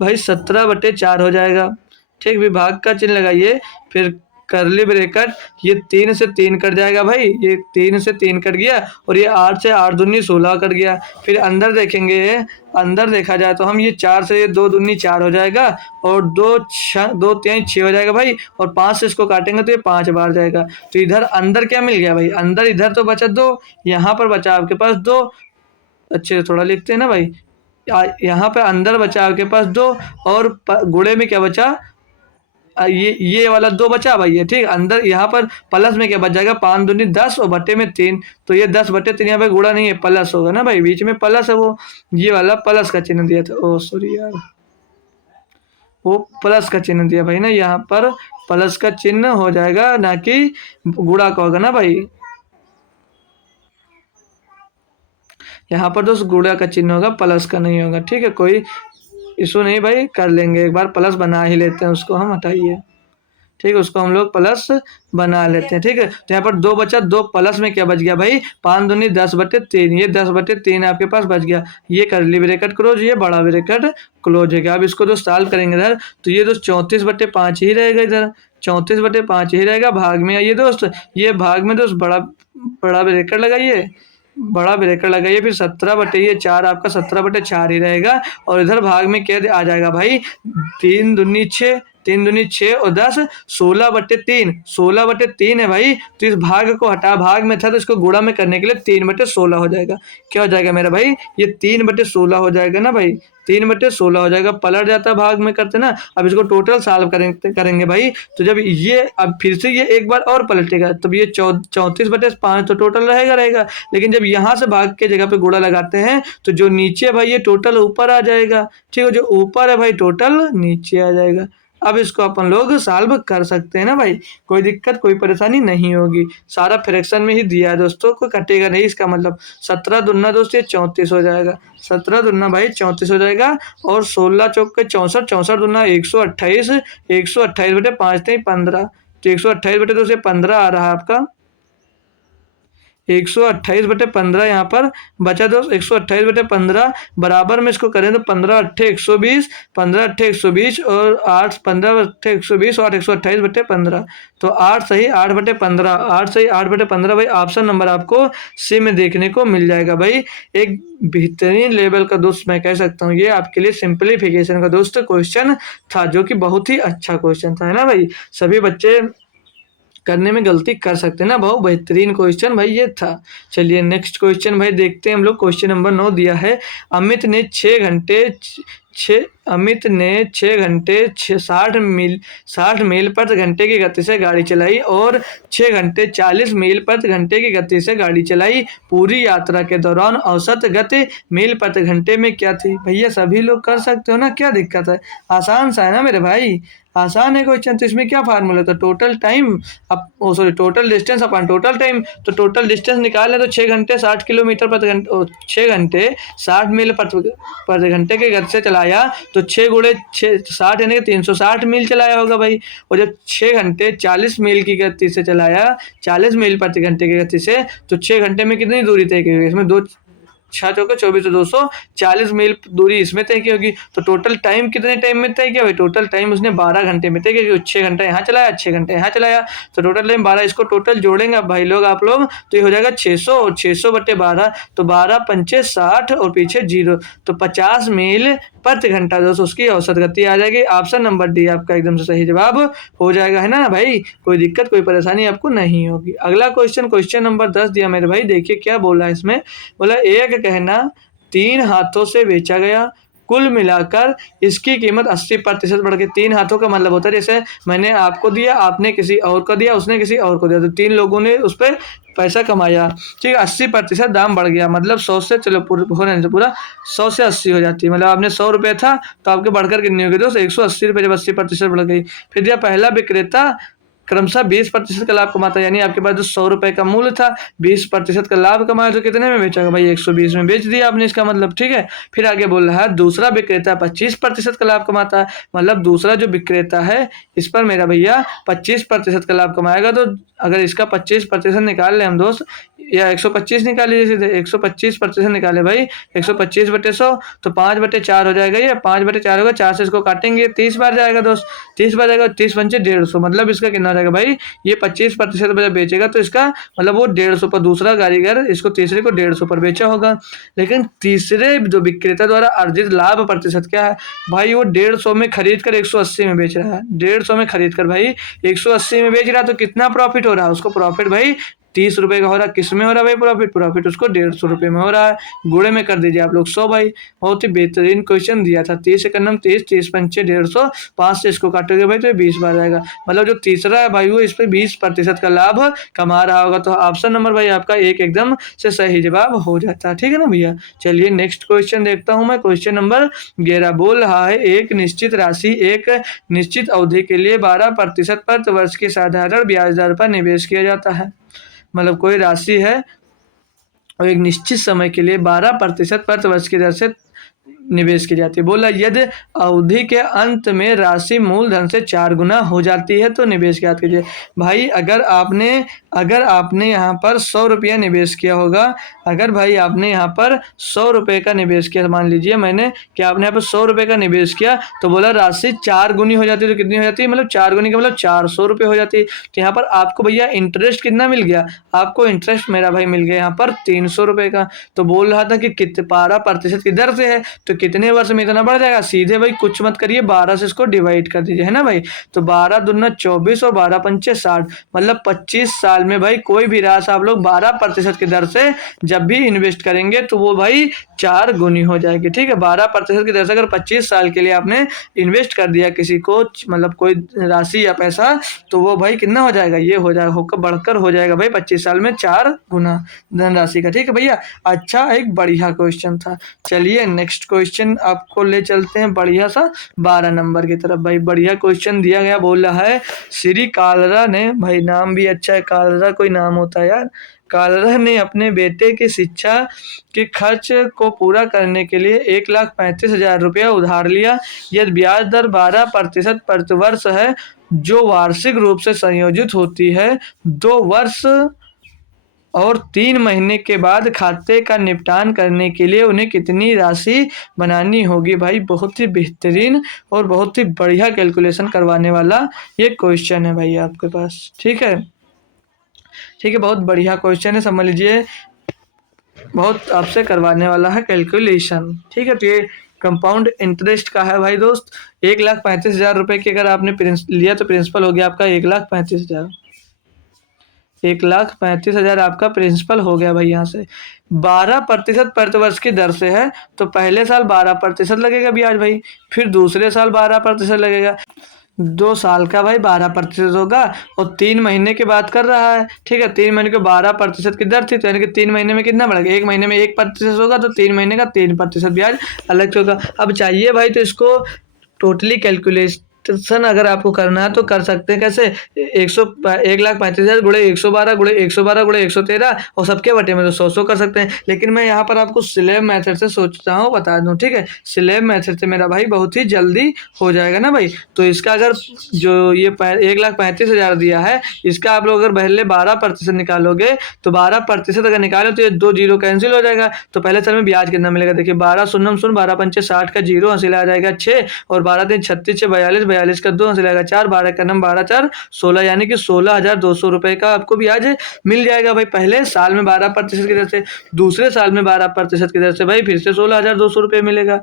भाई 17/4 हो जाएगा। ठीक, विभाग का चिन्ह लगाइए, फिर करली ब्रैकेट, ये 3 से 3 कट जाएगा भाई, ये 3 से 3 कट गया, और ये 8 से 8 दूनी 16 कट गया। फिर अंदर देखेंगे, अंदर देखा जाए तो हम ये 4 से 2 दूनी 4 हो जाएगा, और 2 3 6 हो जाएगा भाई, और 5 से इसको काटेंगे तो ये 5 बार जाएगा। तो इधर अंदर क्या मिल गया भाई, अंदर इधर तो बचा 2, यहाँ पर बचा आपके पास 2, अच्छे थोड़ा लिखते हैं ना भाई, यहाँ पे अंदर बचा आपके पास 2, और गुणे में क्या बचा, ये वाला 2 बचा भाई है। ठीक, अंदर यहाँ पर प्लस में क्या बच जाएगा, 5 दूनी 10 और बटे में 3, तो ये 10/3 यहाँ पे गुणा नहीं है, प्लस होगा ना भाई, बीच में प्लस है, वो ये वाला प्लस का चिन्ह दिया था, ओ सॉरी यार, वो प्लस का चिन्ह दिया भाई ना, यहाँ पर प्लस का चिन्ह हो जाएगा, ना कि गुणा का होगा ना भाई, यहाँ पर दोस्त गुणा का चिन्ह होगा, प्लस का नहीं होगा। ठीक है, कोई इशू नहीं भाई, कर लेंगे, एक बार प्लस बना ही लेते हैं, उसको हम हटाइए। ठीक है, उसको हम लोग प्लस बना लेते हैं। ठीक है, तो यहाँ पर 2 बचा, 2 प्लस में क्या बच गया भाई, 5 दूनी 10/3, ये 10/3 आपके पास बच गया। ये करली ब्रैकेट क्लोज, ये बड़ा ब्रैकेट क्लोज है। क्या अब इसको तो सॉल्व करेंगे इधर, तो ये दोस्त 34/5 ही रहेगा, इधर 34/5 ही रहेगा। भाग में आइए दोस्त, ये भाग में दोस्त बड़ा ब्रैकेट लगाइए, बड़ा ब्रैकेट लगाइए, फिर 17/4 आपका 17/4 ही रहेगा। और इधर भाग में क्या आ जाएगा भाई, 3 दूनी 6, 3 दूनी 6 और 10 16/3, 16/3 है भाई। तो इस भाग को हटा, भाग में था तो इसको गुणा में करने के लिए 3/16 हो जाएगा। क्या हो जाएगा मेरा भाई, ये 3/16 हो जाएगा ना भाई, 3/16 हो जाएगा। पलट जाता है भाग में करते ना। अब इसको टोटल सॉल्व करेंगे भाई। तो जब ये अब फिर से ये एक बार और पलटेगा, तब ये 34/5 तो टोटल रहेगा। लेकिन जब यहाँ से भाग के जगह पे गुणा लगाते हैं तो जो नीचे है भाई ये टोटल ऊपर आ जाएगा। ठीक है, जो ऊपर है भाई टोटल नीचे आ जाएगा। अब इसको अपन लोग सॉल्व कर सकते हैं ना भाई, कोई दिक्कत कोई परेशानी नहीं होगी। सारा फ्रैक्शन में ही दिया है दोस्तों, कोई कटेगा नहीं। इसका मतलब 17 दूना दोस्तों ये 34 हो जाएगा। 17 दूना भाई 34 हो जाएगा। और 16 चौक के 64, 64 दूना 128, 128/5 नहीं 15, तो 128/2 15 आ रहा है आपका। 128/15 यहाँ पर बचा दोस्त। 128/15 बराबर में इसको करें तो 15 × 8 = 120, 15 × 8 = 120 और 8 15 × 8 = 120 और 128/15। तो 8 सही 8/15, 8 सही 8/15 भाई। ऑप्शन नंबर आपको सी में देखने को मिल जाएगा भाई। एक बेहतरीन लेवल का दोस्त मैं कह सकता हूँ, ये आपके लिए सिंप्लीफिकेशन का दोस्त क्वेश्चन था, जो कि बहुत ही अच्छा क्वेश्चन था, है ना भाई। सभी बच्चे करने में गलती कर सकते हैं ना, बहुत बेहतरीन क्वेश्चन भाई ये था। चलिए नेक्स्ट क्वेश्चन भाई देखते हैं हम लोग। क्वेश्चन नंबर 9 दिया है, अमित ने 6 घंटे 60 मील प्रति घंटे की गति से गाड़ी चलाई और 6 घंटे 40 मील प्रति घंटे की गति से गाड़ी चलाई। पूरी यात्रा के दौरान औसत गति मील प्रति घंटे में क्या थी। भैया सभी लोग कर सकते हो ना, क्या दिक्कत है, आसान सा है ना मेरे भाई, आसान है क्वेश्चन। तो इसमें क्या फार्मूला था, total time sorry total distance अपन टोटल टाइम। तो टोटल डिस्टेंस निकाले तो 6 घंटे 60 किलोमीटर प्रति घंटे, 6 घंटे 60 मील प्रति घंटे के गति से चलाया। तो 6 × 6 60 यानी कि 360 मील चलाया होगा भाई। और जब 6 घंटे 40 मील की गति से चलाया, 40 मील प्रति घंटे की गति से, तो 6 घंटे में कितनी दूरी तय की होगी, इसमें 2 6 चौके 24, 240 मील दूरी इसमें तय की होगी। तो टोटल टाइम कितने टाइम में तय किया भाई, टोटल टाइम उसने 12 घंटे में तय किया। 6 घंटा यहाँ चलाया, 6 घंटे यहाँ चलाया, तो टोटल टाइम 12। इसको टोटल जोड़ेंगे अब भाई लोग आप लोग, तो ये हो जाएगा 600 और 600/12, तो 12 पंचे 60 और पीछे 0, तो 50 मील प्रति घंटा दोस्तों उसकी औसत गति आ जाएगी। ऑप्शन नंबर डी आपका एकदम से सही जवाब हो जाएगा, है ना भाई। कोई दिक्कत कोई परेशानी आपको नहीं होगी। अगला क्वेश्चन नंबर 10 दिया मेरे भाई, देखिए क्या बोला है इसमें। बोला एक गहना 3 हाथों से बेचा गया, कुल मिलाकर इसकी कीमत 80% बढ़ गई। 3 हाथों का मतलब होता है जैसे मैंने आपको दिया, आपने किसी और को दिया, उसने किसी और को दिया, तो 3 लोगों ने उस पर पैसा कमाया। ठीक है, 80% दाम बढ़ गया, मतलब 100 से चलो होने से पूरा 100 से 80 हो जाती है। मतलब आपने 100 रुपये था तो आपके बढ़कर कितनी हो गई दोस्त, 180 रुपये, जब 80% बढ़ गई। फिर दिया पहला विक्रेता क्रमशः 20% का लाभ कमाता है, यानी आपके पास जो 100 रुपये का मूल्य था 20% का लाभ कमाया, तो कितने में बेचा भाई, 120 में बेच दिया आपने, इसका मतलब। ठीक है, फिर आगे बोल रहा है दूसरा विक्रेता 25% का लाभ कमाता है, मतलब दूसरा जो विक्रेता है इस पर मेरा भैया 25% का लाभ कमाएगा। तो अगर इसका 25% निकाल ले हम दोस्त, या 125 निकाले, जैसे 125% निकाले भाई, 125/100 तो 5/4 हो जाएगा। ये 5/4 होगा, 4 से इसको काटेंगे 30 बार जाएगा दोस्त, 30 बार जाएगा, 30 पंचे 150, मतलब इसका कितना हो जाएगा भाई, ये 25% जब बेचेगा तो इसका मतलब वो 150 पर, दूसरा कारीगर इसको तीसरे को 150 पर बेचा होगा। लेकिन तीसरे जो विक्रेता द्वारा अर्जित लाभ प्रतिशत क्या है भाई, वो 150 में खरीद कर 180 में बेच रहा है। 150 में खरीद कर भाई 180 में बेच रहा है, तो कितना प्रॉफिट हो रहा है उसको, प्रॉफिट भाई 30 रुपये का हो रहा है। किस में हो रहा है भाई प्रॉफिट उसको 150 रुपये में हो रहा है। गुणे में कर दीजिए आप लोग 100 भाई। बहुत ही बेहतरीन क्वेश्चन दिया था। 30 एक नम 30, 30 पंचे 150, 5 से इसको काटोगे भाई तो 20 बार आएगा। मतलब जो तीसरा है भाई वो इस पर 20% का लाभ कमा रहा होगा। तो ऑप्शन नंबर भाई आपका एक एकदम से सही जवाब हो जाता है। ठीक है ना भैया। चलिए नेक्स्ट क्वेश्चन देखता हूँ मैं। क्वेश्चन नंबर 11 बोल रहा है एक निश्चित राशि एक निश्चित अवधि के लिए 12% प्रति वर्ष की साधारण ब्याज दर पर निवेश किया जाता है। मतलब कोई राशि है और एक निश्चित समय के लिए 12% प्रति वर्ष की दर से निवेश की जाती है। बोला यदि अवधि के अंत में राशि मूलधन से 4 गुना हो जाती है तो निवेश क्या कीजिए। भाई अगर आपने यहाँ पर 100 रुपया निवेश किया होगा, अगर भाई आपने यहाँ पर 100 रुपये का निवेश किया, मान लीजिए मैंने कि आपने यहाँ पर 100 रुपये का निवेश किया, तो बोला राशि 4 गुनी हो जाती है, तो कितनी हो जाती है, मतलब 4 गुनी का मतलब 400 रुपये हो जाती है। तो यहाँ पर आपको भैया इंटरेस्ट कितना मिल गया, आपको इंटरेस्ट मेरा भाई मिल गया यहाँ पर 300 रुपये का। तो बोल रहा था कि 12% की दर से है, तो तो कितने वर्ष में इतना बढ़ जाएगा, सीधे भाई कुछ मत करिए, 12 से इसको डिवाइड कर दीजिए, है ना भाई। तो 12 दूना 24 और 12 पंचे 60, मतलब 25 साल में भाई कोई भी राशि आप लोग 12% की दर से जब भी इन्वेस्ट करेंगे तो वो भाई 4 गुनी हो जाएगी, ठीक है। 12% की दर से अगर 25 साल के लिए आपने इन्वेस्ट कर दिया किसी को, मतलब कोई राशि या पैसा, तो वो भाई कितना हो जाएगा, ये हो जाएगा, होकर बढ़कर हो जाएगा भाई 25 साल में 4 गुना धनराशि का, ठीक है भैया। अच्छा, एक बढ़िया क्वेश्चन था। चलिए नेक्स्ट क्वेश्चन आपको ले चलते हैं बढ़िया सा 12 नंबर की तरफ। भाई बढ़िया क्वेश्चन दिया गया, बोल रहा है श्री कालरा ने, भाई नाम भी अच्छा है, कालरा कोई नाम होता है यार। कालरा ने अपने बेटे की शिक्षा के खर्च को पूरा करने के लिए 1,35,000 रुपया उधार लिया। यदि ब्याज दर 12% प्रतिवर्ष है, जो वार्षिक रूप से संयोजित होती है, 2 वर्ष और 3 महीने के बाद खाते का निपटान करने के लिए उन्हें कितनी राशि बनानी होगी। भाई बहुत ही बेहतरीन और बहुत ही बढ़िया कैलकुलेशन करवाने वाला ये क्वेश्चन है भाई आपके पास, ठीक है। ठीक है, बहुत बढ़िया क्वेश्चन है, समझ लीजिए, बहुत आपसे करवाने वाला है कैलकुलेशन, ठीक है। तो ये कंपाउंड इंटरेस्ट का है भाई दोस्त। 1,35,000 रुपये की अगर आपने लिया तो प्रिंसिपल हो गया आपका 1,35,000। 1,35,000 आपका प्रिंसिपल हो गया भाई। यहाँ से 12% प्रतिवर्ष की दर से है, तो पहले साल 12% लगेगा ब्याज भाई, फिर दूसरे साल 12% लगेगा, 2 साल का भाई 12% होगा, और 3 महीने की बात कर रहा है, ठीक है। 3 महीने को 12% की दर थी, तो यानी कि 3 महीने में कितना बढ़ेगा, 1 महीने में 1% होगा, तो 3 महीने का 3% ब्याज अलग से होगा। अब चाहिए भाई तो इसको टोटली कैलकुलेशन अगर आपको करना है तो कर सकते हैं, कैसे, 1,35,000 गुणे 112 गुणे 112 गुणे 113 और सबके बटे में तो 100 कर सकते हैं। लेकिन मैं यहाँ पर आपको स्लैब मेथड से सोचता हूँ बता दूँ, ठीक है। स्लैब मेथड से मेरा भाई बहुत ही जल्दी हो जाएगा ना भाई। तो इसका अगर जो ये 1,35,000 दिया है, इसका आप लोग अगर पहले 12% निकालोगे, तो 12% अगर निकालो तो ये 2 जीरो कैंसिल हो जाएगा। तो पहले साल में ब्याज कितना मिलेगा, देखिए 12 शून्य शून्य, 12 पंचे 60 का जीरो हासिल आ जाएगा 6, और 12 3 36 6 42, 42 का 2 हासिल आएगा 4, 12 का नम 12 4 16, यानी कि 16,200 रुपए का आपको ब्याज मिल जाएगा भाई। पहले साल में 12% की दर से, दूसरे साल में 12% की दर से भाई फिर से 16,200 रुपये मिलेगा।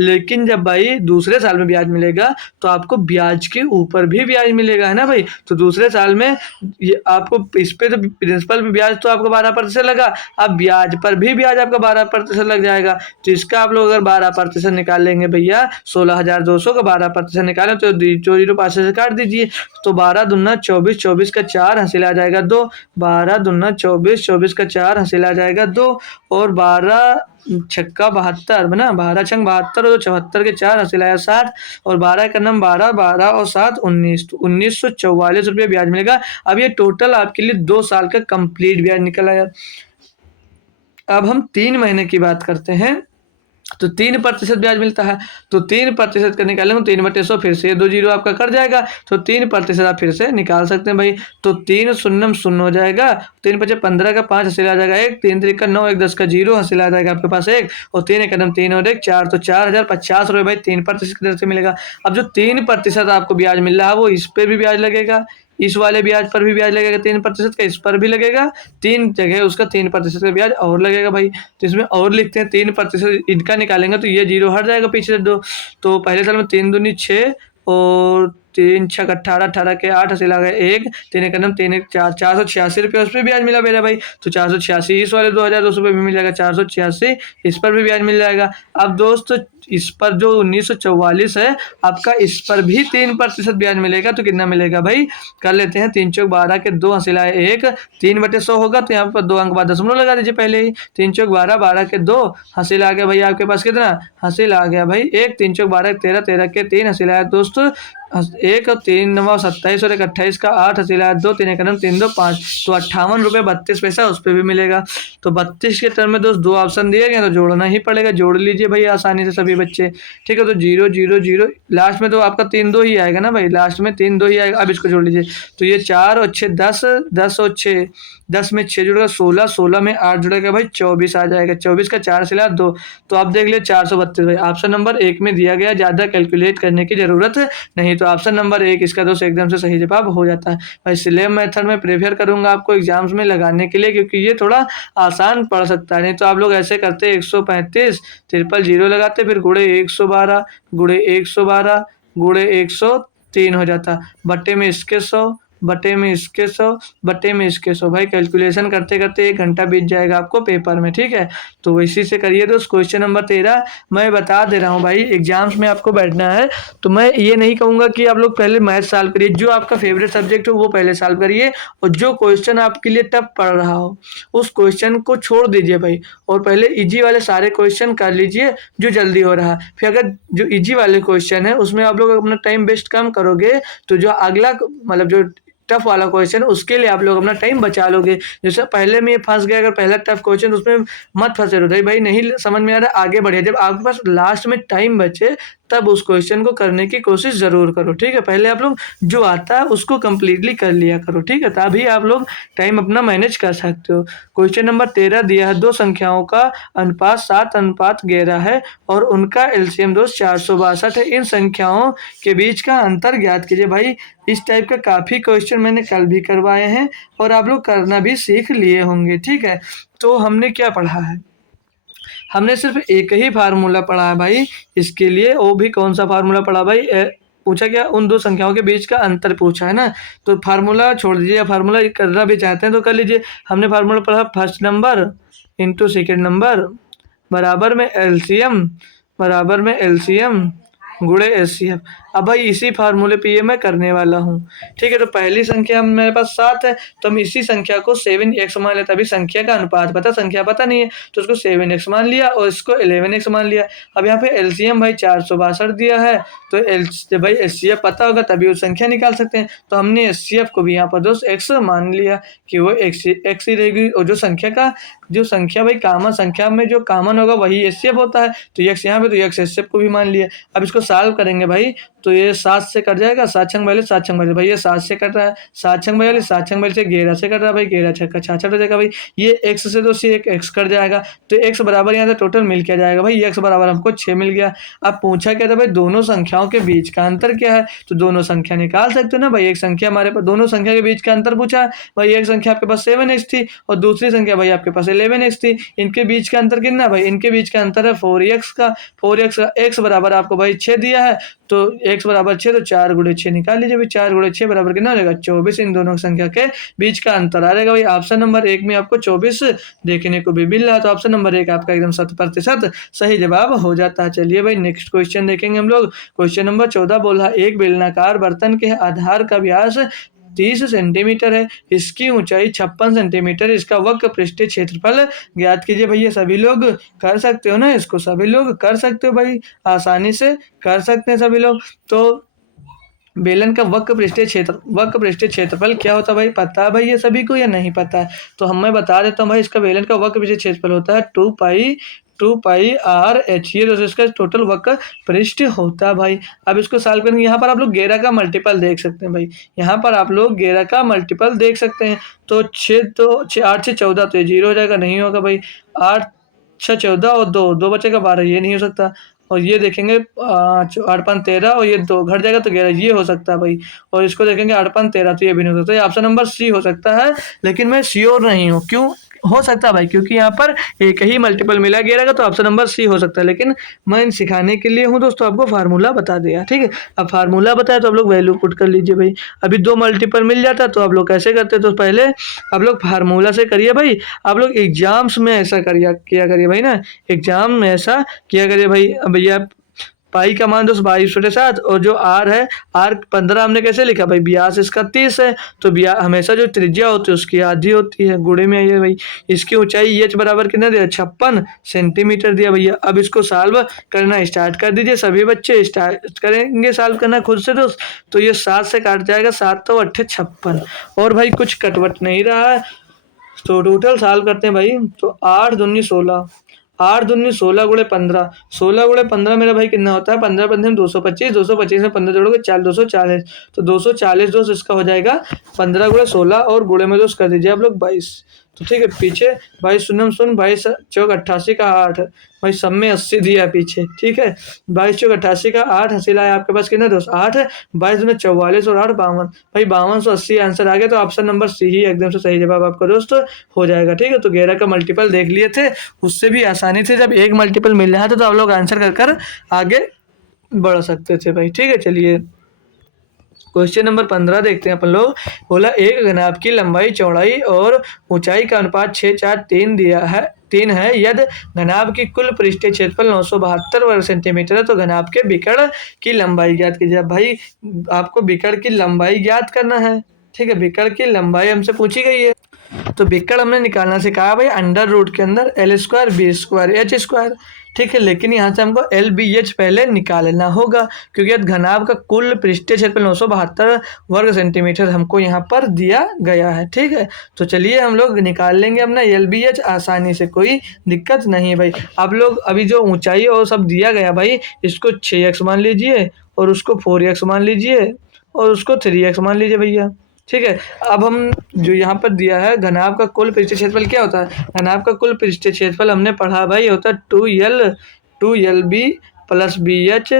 लेकिन जब भाई दूसरे साल में ब्याज मिलेगा तो आपको ब्याज के ऊपर भी ब्याज मिलेगा, है ना भाई। तो दूसरे साल में ये आपको इस पे तो प्रिंसिपल पे ब्याज तो आपको 12% लगा, अब ब्याज पर भी ब्याज आपका 12% लग जाएगा। तो इसका आप लोग अगर 12% निकाल लेंगे भैया, 16,200 का 12% निकालें तो 0 5 से काट दीजिए, तो 12 दूना 24, 24 का 4 हासिल आ जाएगा 2, 12 दूना 24, 24 का 4 हासिल आ जाएगा 2, और 12 छक्का 72 बना, 12 छंग 72 और 74 के 4 हासिल आया 60, और 12 का नम 12, 12 और 7 19, तो 1,944 रुपये ब्याज मिलेगा। अब ये टोटल आपके लिए 2 साल का कंप्लीट ब्याज निकल आया। अब हम 3 महीने की बात करते हैं, तो 3% ब्याज मिलता है, तो 3% का निकालेंगे 3/100, फिर से 2 जीरो आपका कट जाएगा, तो 3% आप फिर से निकाल सकते हैं भाई। तो 3 शून्य शून्य हो जाएगा, 3 पचे 15 का 5 हासिल आ जाएगा 1, 3 3 का 9, 1 10 का 0 हासिल आ जाएगा आपके पास 1, और 3 एक कदम 3 और 1 4, तो 4,050 रुपये भाई 3% की दर से मिलेगा। अब जो 3% आपको ब्याज मिल रहा है वो इस पर भी ब्याज लगेगा, इस वाले ब्याज पर भी ब्याज लगेगा 3% का, इस पर भी लगेगा, 3 जगह उसका 3% का ब्याज और लगेगा भाई। तो इसमें और लिखते हैं 3% इनका निकालेंगे तो ये जीरो हट जाएगा पीछे से 2, तो पहले साल में 3 दूनी 6 और 3 छक 18, 18 के 8 हासिल आ गए 1, 3 एक कदम 3 एक 4, 486 रुपये उस पर ब्याज मिला मेरा भाई। तो 486 इस वाले 2,200 रुपये भी मिल जाएगा, 486 इस पर भी ब्याज मिल जाएगा। अब दोस्त इस पर जो 1,944 है आपका, इस पर भी 3% ब्याज मिलेगा, तो कितना मिलेगा भाई, कर लेते हैं, 3 चौक 12 के 2 हासिल आए 1, 3/100 होगा, तो यहाँ पर 2 अंक बाद दशमलव लगा दीजिए पहले ही, 3 चौक 12, 12 के 2 हासिल आ गया भाई आपके पास कितना हासिल आ गया भाई 1, 3 चौक 12 13, 13 के 3 हासिल आया दोस्तों 1, और 3 9 27 और 1 28 का 8 हासिल आया 2, 3 एक 3 2 5, तो 58 रुपये 32 पैसा उस पर भी मिलेगा। तो 32 के टर्म में दोस्त 2 ऑप्शन दिए गए, तो जोड़ना ही पड़ेगा, जोड़ लीजिए भाई आसानी से सभी बच्चे, ठीक है। तो 0 0 0 लास्ट में तो आपका 3 2 ही आएगा ना भाई, लास्ट में 3 2 ही आएगा। अब इसको जोड़ लीजिए, तो ये 4 और 6 10, 10 और 6 10 में 6 जुड़ेगा 16, 16 में 8 जुड़ेगा भाई 24 आ जाएगा, 24 का 4 सिला 2, तो आप देख लिए 432 भाई ऑप्शन नंबर 1 में दिया गया, ज़्यादा कैलकुलेट करने की ज़रूरत नहीं। तो ऑप्शन नंबर 1 इसका दोस्त एकदम से सही जवाब हो जाता है। भाई स्लेब मेथड में प्रेफर करूँगा आपको एग्जाम्स में लगाने के लिए, क्योंकि ये थोड़ा आसान पड़ सकता है। नहीं तो आप लोग ऐसे करते 135 ट्रिपल जीरो लगाते, फिर गुणे 112 गुणे 112 गुणे 103 हो जाता, बट्टे में इसके 100 बटे में इसके 100 बटे में इसके 100। भाई कैलकुलेशन करते करते 1 घंटा बीत जाएगा आपको पेपर में, ठीक है। तो इसी से करिए दोस्त। क्वेश्चन नंबर 13 मैं बता दे रहा हूँ भाई, एग्जाम्स में आपको बैठना है तो मैं ये नहीं कहूँगा कि आप लोग पहले मैथ सॉल्व करिए, जो आपका फेवरेट सब्जेक्ट हो वो पहले सॉल्व करिए, और जो क्वेश्चन आपके लिए टफ पड़ रहा हो उस क्वेश्चन को छोड़ दीजिए भाई, और पहले इजी वाले सारे क्वेश्चन कर लीजिए जो जल्दी हो रहा है। फिर अगर जो इजी वाले क्वेश्चन है उसमें आप लोग अपना टाइम वेस्ट कम करोगे, तो जो अगला मतलब जो टफ वाला क्वेश्चन उसके लिए आप लोग अपना टाइम बचा लोगे। जैसे पहले में ये फंस गया, अगर पहला टफ क्वेश्चन उसमें मत फंसे रहो भाई, नहीं समझ में आ रहा आगे बढ़िए। जब आपके पास लास्ट में टाइम बचे तब उस क्वेश्चन को करने की कोशिश जरूर करो, ठीक है। पहले आप लोग जो आता है उसको कंप्लीटली कर लिया करो, ठीक है, तभी आप लोग टाइम अपना मैनेज कर सकते हो। क्वेश्चन नंबर 13 दिया है, दो संख्याओं का अनुपात 7:11 है और उनका एलसीएम दोस्त 462 है। इन संख्याओं के बीच का अंतर ज्ञात कीजिए। भाई इस टाइप का काफ़ी क्वेश्चन मैंने कल भी करवाए हैं और आप लोग करना भी सीख लिए होंगे, ठीक है। तो हमने क्या पढ़ा है, हमने सिर्फ एक ही फार्मूला पढ़ा है भाई इसके लिए। वो भी कौन सा फार्मूला पढ़ा भाई, पूछा क्या, उन दो संख्याओं के बीच का अंतर पूछा है ना। तो फार्मूला छोड़ दीजिए, फार्मूला करना भी चाहते हैं तो कर लीजिए। हमने फार्मूला पढ़ा first number into second number बराबर में एलसीएम गुणे एचसीएफ। अब भाई इसी फार्मूले पे ये मैं करने वाला हूँ, ठीक है। तो पहली संख्या मेरे पास 7 है तो हम इसी संख्या को 7x मान लेते। अभी संख्या का अनुपात पता, संख्या पता नहीं है तो उसको 7x मान लिया और इसको 11x मान लिया। अब यहाँ पे एलसीएम भाई 462 दिया है तो भाई एचसीएफ पता होगा तभी वो संख्या निकाल सकते हैं। तो हमने एचसीएफ को भी यहाँ पर दोस्त x मान लिया कि वो x ही रहेगी, और जो संख्या भाई कामन संख्या में जो कामन होगा वही एचसीएफ होता है। तो x यहाँ पे तो x एचसीएफ को भी मान लिया। अब इसको सॉल्व करेंगे भाई तो ये 7 से कट जाएगा, 7 छंग 42 7 छंग 42 भाई ये 7 से कट रहा है, 7 छंग 42 7 छंग 42 11 से कट रहा है भाई, 11 छक्का 66 हो जाएगा भाई। ये x से तो एक x कट जाएगा तो x बराबर यहाँ से टोटल मिल क्या जाएगा भाई, x बराबर हमको 6 मिल गया। अब पूछा क्या था भाई दोनों संख्याओं के बीच का अंतर क्या है, तो दोनों संख्या निकाल सकते हो ना भाई। एक संख्या हमारे पास, दोनों संख्या के बीच का अंतर पूछा भाई, एक संख्या आपके पास 7x थी और दूसरी संख्या भाई आपके पास 11x थी। इनके बीच का अंतर कितना भाई, इनके बीच का अंतर है 4x का। 4x का x बराबर आपको भाई 6 दिया है तो x बराबर 6 तो 4 गुणे 6 निकाल लीजिए भाई। 4 गुणे 6 बराबर कितना हो जाएगा 24। इन दोनों संख्या के बीच का अंतर आ जाएगा भाई। ऑप्शन नंबर 1 में आपको 24 देखने को भी मिल रहा है, तो ऑप्शन नंबर 1 आपका एकदम 100% सही जवाब हो जाता है। चलिए भाई नेक्स्ट क्वेश्चन देखेंगे हम लोग। क्वेश्चन नंबर 14 बोला एक बेलनाकार बर्तन के आधार का व्यास 30 सेंटीमीटर है, इसकी ऊंचाई 56 सेंटीमीटर, इसका वक्र पृष्ठीय क्षेत्रफल ज्ञात कीजिए। भैया सभी लोग कर सकते हो ना, इसको सभी लोग कर सकते हो भाई, आसानी से कर सकते हैं सभी लोग। तो बेलन का वक्र पृष्ठीय क्षेत्रफल क्या होता है भाई, पता है भाई ये सभी को या नहीं पता है, तो मैं बता देता हूँ भाई। इसका बेलन का वक्र पृष्ठीय क्षेत्रफल होता है 2 पाई आर एच, ये तो इसका टोटल वक्र पृष्ठ होता है भाई। अब इसको सॉल्व करेंगे, यहाँ पर आप लोग 11 का मल्टीपल देख सकते हैं भाई, यहाँ पर आप लोग 11 का मल्टीपल देख सकते हैं। तो 8 से 14 तो ये 0 हो जाएगा, नहीं होगा भाई। 8 6 14 और 2 बचेगा 12, ये नहीं हो सकता। और ये देखेंगे 8 5 13 और ये 2 घट जाएगा तो 11, ये हो सकता है भाई। और इसको देखेंगे 8 5 13 तो ये भी नहीं हो सकता। ये ऑप्शन नंबर सी हो सकता है, लेकिन मैं श्योर नहीं हूँ। क्यों हो सकता है भाई, क्योंकि यहाँ पर एक ही मल्टीपल मिला 11 का, तो ऑप्शन नंबर सी हो सकता है। लेकिन मैं सिखाने के लिए हूँ दोस्तों, आपको फार्मूला बता दिया, ठीक है। अब फार्मूला बताया तो आप लोग वैल्यू पुट कर लीजिए भाई। अभी 2 मल्टीपल मिल जाता तो आप लोग कैसे करते, तो पहले आप लोग फार्मूला से करिए भाई। आप लोग एग्जाम्स में ऐसा किया करिए भाई ना, एग्जाम में ऐसा किया करिए भाई। भैया पाई का मान दोस्त 22/7 और जो आर है, आर 15 हमने कैसे लिखा भाई, व्यास इसका 30 है तो हमेशा जो त्रिज्या होती है उसकी आधी होती है, गुणे में आई है भाई। इसकी ऊंचाई एच बराबर कितना दिया 56 सेंटीमीटर दिया भैया। अब इसको सॉल्व करना स्टार्ट कर दीजिए, सभी बच्चे स्टार्ट करेंगे सॉल्व करना खुद से दोस्त। तो ये 7 से काट जाएगा, 7 तो 8 56 और भाई कुछ कटवट नहीं रहा है, तो टोटल सॉल्व करते हैं भाई। तो 8 दूनी 16, 8 दूनी 16 गुणे 15, 16 गुणे 15 मेरा भाई कितना होता है, 15 15 225, 225 में 15 जोड़ोगे 4 240, तो 240 दोस्त इसका हो जाएगा 15 गुणे 16 और गुणे में दोस्त कर दीजिए आप लोग 22। तो ठीक है, पीछे भाई शून्य शून्य, 22 चौक 88 का 8, भाई सब में 80 दिया पीछे, ठीक है। 22 चौक 88 का 8 हासिल आया आपके पास कितना दोस्त, 8, 22 दूनी 44 और 8 52, भाई 5280 आंसर आ गया। तो ऑप्शन नंबर सी ही एकदम से सही जवाब आपका दोस्त हो जाएगा, ठीक है। तो 11 का मल्टीपल देख लिए थे, उससे भी आसानी से जब एक मल्टीपल मिल रहा था तो आप लोग आंसर कर कर आगे बढ़ सकते थे भाई, ठीक है। चलिए क्वेश्चन नंबर 15 देखते हैं अपन लोग। बोला एक घनाभ की लंबाई चौड़ाई और ऊंचाई का अनुपात 6:4:3 दिया है 3 है, यदि घनाभ की कुल पृष्ठीय क्षेत्रफल 972 वर्ग सेंटीमीटर है तो घनाभ के विकर्ण की लंबाई ज्ञात कीजिए। अब भाई आपको विकर्ण की लंबाई ज्ञात करना है, ठीक है। विकर्ण की लंबाई हमसे पूछी गई है, तो विकर्ण हमने निकालना सिखाया भाई, अंडर रूट के अंदर L square B square H square, ठीक है। लेकिन यहाँ से हमको एल बी एच पहले निकालना होगा, क्योंकि घनाभ का कुल पृष्ठीय क्षेत्रफल 972 वर्ग सेंटीमीटर हमको यहाँ पर दिया गया है, ठीक है। तो चलिए हम लोग निकाल लेंगे अपना एल बी एच आसानी से, कोई दिक्कत नहीं है भाई। आप लोग अभी जो ऊंचाई और सब दिया गया भाई, इसको 6x मान लीजिए और उसको 4x मान लीजिए और उसको 3x मान लीजिए भैया, ठीक है। अब हम जो यहाँ पर दिया है घनाभ का कुल पृष्ठीय क्षेत्रफल क्या होता है, घनाभ का कुल पृष्ठीय क्षेत्रफल हमने पढ़ा भाई होता है 2l B plus B H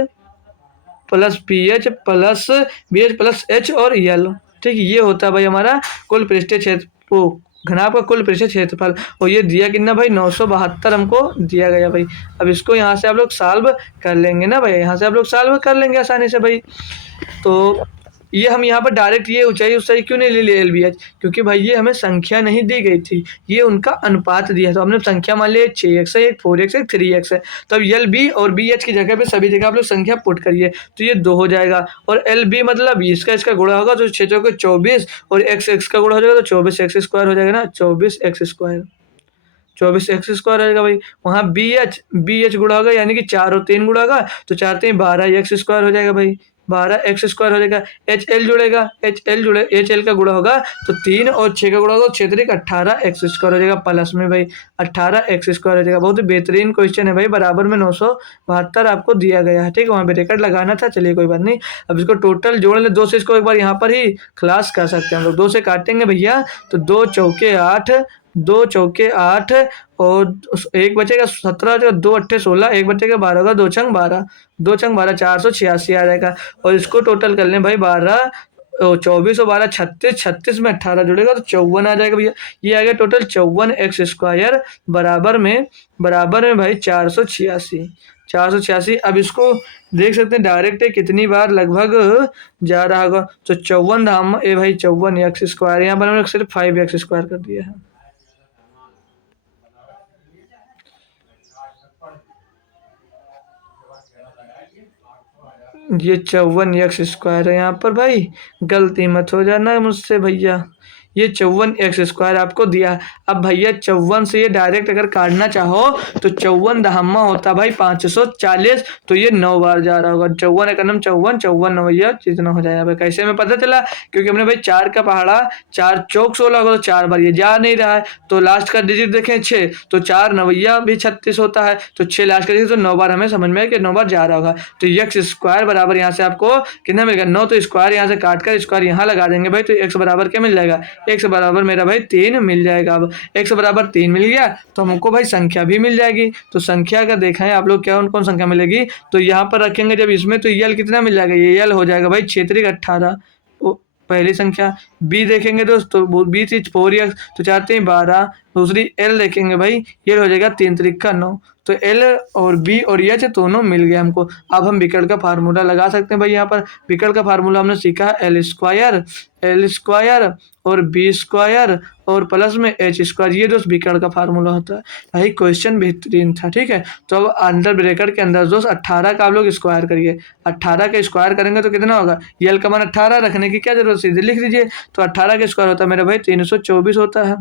plus B H plus H और यल, ठीक है। ये होता है भाई हमारा कुल पृष्ठीय क्षेत्र घनाभ का कुल पृष्ठीय क्षेत्रफल, और ये दिया कितना भाई 972 हमको दिया गया भाई। अब इसको यहाँ से आप लोग सॉल्व कर लेंगे ना भाई, यहाँ से आप लोग सॉल्व कर लेंगे आसानी से भाई। तो ये हम यहाँ पर डायरेक्ट ये ऊंचाई क्यों नहीं ले लिए एल बी एच, क्योंकि भाई ये हमें संख्या नहीं दी गई थी, ये उनका अनुपात दिया, तो हमने संख्या मान लिया 6x है, 4x है, 3x है। तो अब एल बी और बी एच की जगह पे सभी जगह आप लोग संख्या पुट करिए, तो ये 2 हो जाएगा, और एल बी मतलब इसका गुणा होगा तो 6 चौके 24 और x का गुणा हो जाएगा तो 24x स्क्वायर हो जाएगा ना, 24x स्क्वायर 24x स्क्वायर रहेगा भाई। वहाँ बी एच गुणा होगा यानी कि 4 और 3 गुणा होगा तो 4 3 12x स्क्वायर हो जाएगा भाई, 12x स्क्वायर हो जाएगा। एच एल जुड़ेगा, एच एल का गुणा होगा तो 3 और 6 का गुणा होगा तो 6 3 18x स्क्वायर हो जाएगा, प्लस में भाई 18x स्क्वायर हो जाएगा। बहुत ही बेहतरीन क्वेश्चन है भाई, बराबर में 972 आपको दिया गया है, ठीक है। वहाँ ब्रैकेट लगाना था, चलिए कोई बात नहीं। अब इसको टोटल जोड़ ले 2 से, इसको एक बार यहाँ पर ही खलास कर सकते हैं हम लोग, 2 से काटेंगे भैया तो 2 चौके 8, 2 चौके 8 और एक बचेगा 17, 2 अट्ठे 16, एक बचेगा 12 होगा, 2 छंग 12, 2 छंग 12 486 आ जाएगा। और इसको टोटल कर लें भाई 12 24 और 12 36, 36 में 18 जुड़ेगा तो 54 आ जाएगा भैया। ये आ गया टोटल 54x स्क्वायर बराबर में भाई 486। अब इसको देख सकते हैं डायरेक्ट कितनी बार लगभग जा रहा होगा, तो 54 धाम ए भाई 54x स्क्वायर, यहाँ पर हमने सिर्फ 5x स्क्वायर कर दिया है। ये 54x स्क्वायर है यहाँ पर भाई, गलती मत हो जाना मुझसे भैया, ये 54x स्क्वायर आपको दिया। अब भैया 54 से ये डायरेक्ट अगर काटना चाहो तो 54 दहम्मा होता भाई 540, तो ये 9 बार जा रहा होगा, 54 एकनम 54, 54 नवैया जितना हो जाएगा भाई। कैसे में पता चला, क्योंकि हमने भाई 4 का पहाड़ा 4 चौक 16 होगा तो 4 बार ये जा नहीं रहा है, तो लास्ट का डिजिट देखें 6, तो 4 नवैया भी 36 होता है, तो 6 लास्ट का डिजिट, तो 9 बार हमें समझ में है कि 9 बार जा रहा होगा। तो एक्स स्क्वायर बराबर यहाँ से आपको कितना मिलेगा 9, तो स्क्वायर यहाँ से काट कर स्क्वायर यहाँ लगा देंगे भाई, तो एक्स बराबर क्या मिल जाएगा, एक्स बराबर मेरा भाई 3 मिल जाएगा। अब एक्स बराबर 3 मिल गया तो हमको भाई संख्या भी मिल जाएगी, तो संख्या का देखा है आप लोग क्या कौन संख्या मिलेगी, तो यहाँ पर रखेंगे जब इसमें, तो यल कितना मिल जाएगा, ये यल हो जाएगा भाई 6 18, पहली संख्या। बी देखेंगे दोस्तों, बी थी 4x तो 4 3 12, दूसरी एल देखेंगे भाई, ये हो जाएगा 3 3 9, तो एल और बी और एच दोनों मिल गए हमको। अब हम विकर्ण का फार्मूला लगा सकते हैं भाई, यहाँ पर विकर्ण का फार्मूला हमने सीखा है एल स्क्वायर और बी स्क्वायर और प्लस में एच स्क्वायर, ये दोस्त विकर्ण का फार्मूला होता है भाई। क्वेश्चन बेहतरीन था, ठीक है। तो अब अंडर ब्रैकेट के अंदर दोस्त 18 का आप लोग स्क्वायर करिए, 18 का स्क्वायर करेंगे तो कितना होगा, यल का मान 18 रखने की क्या जरूरत, सीधे लिख दीजिए। तो 18 का स्क्वायर होता है मेरा भाई 324 होता है,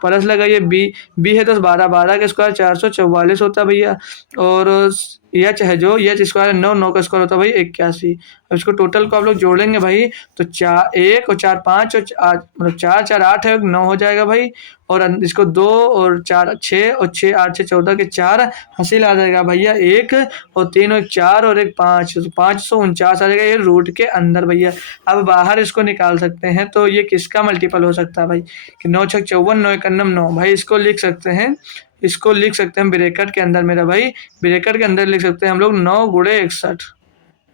प्लस लगाइए बी है तो 12 का स्क्वायर 444 होता है भैया, और एच है जो एच स्क्वायर 9, 9 का स्क्वायर होता है भाई 81। अब इसको टोटल को आप लोग जोड़ेंगे भाई तो 1 और 4 5 और 8 मतलब 4 4 8 है 9 हो जाएगा भाई। और इसको 2 और 4 6 और 6 8 6 14 के 4 हासिल आ जाएगा भैया 1 और 3 और 4 और 1 5 तो 549 आ जाएगा ये रूट के अंदर भैया। अब बाहर इसको निकाल सकते हैं तो ये किसका मल्टीपल हो सकता है भाई कि 9 6 54 9 1 9 भाई इसको लिख सकते हैं ब्रैकेट के अंदर मेरा भाई, ब्रैकेट के अंदर लिख सकते हैं हम लोग 9 गुणे 61,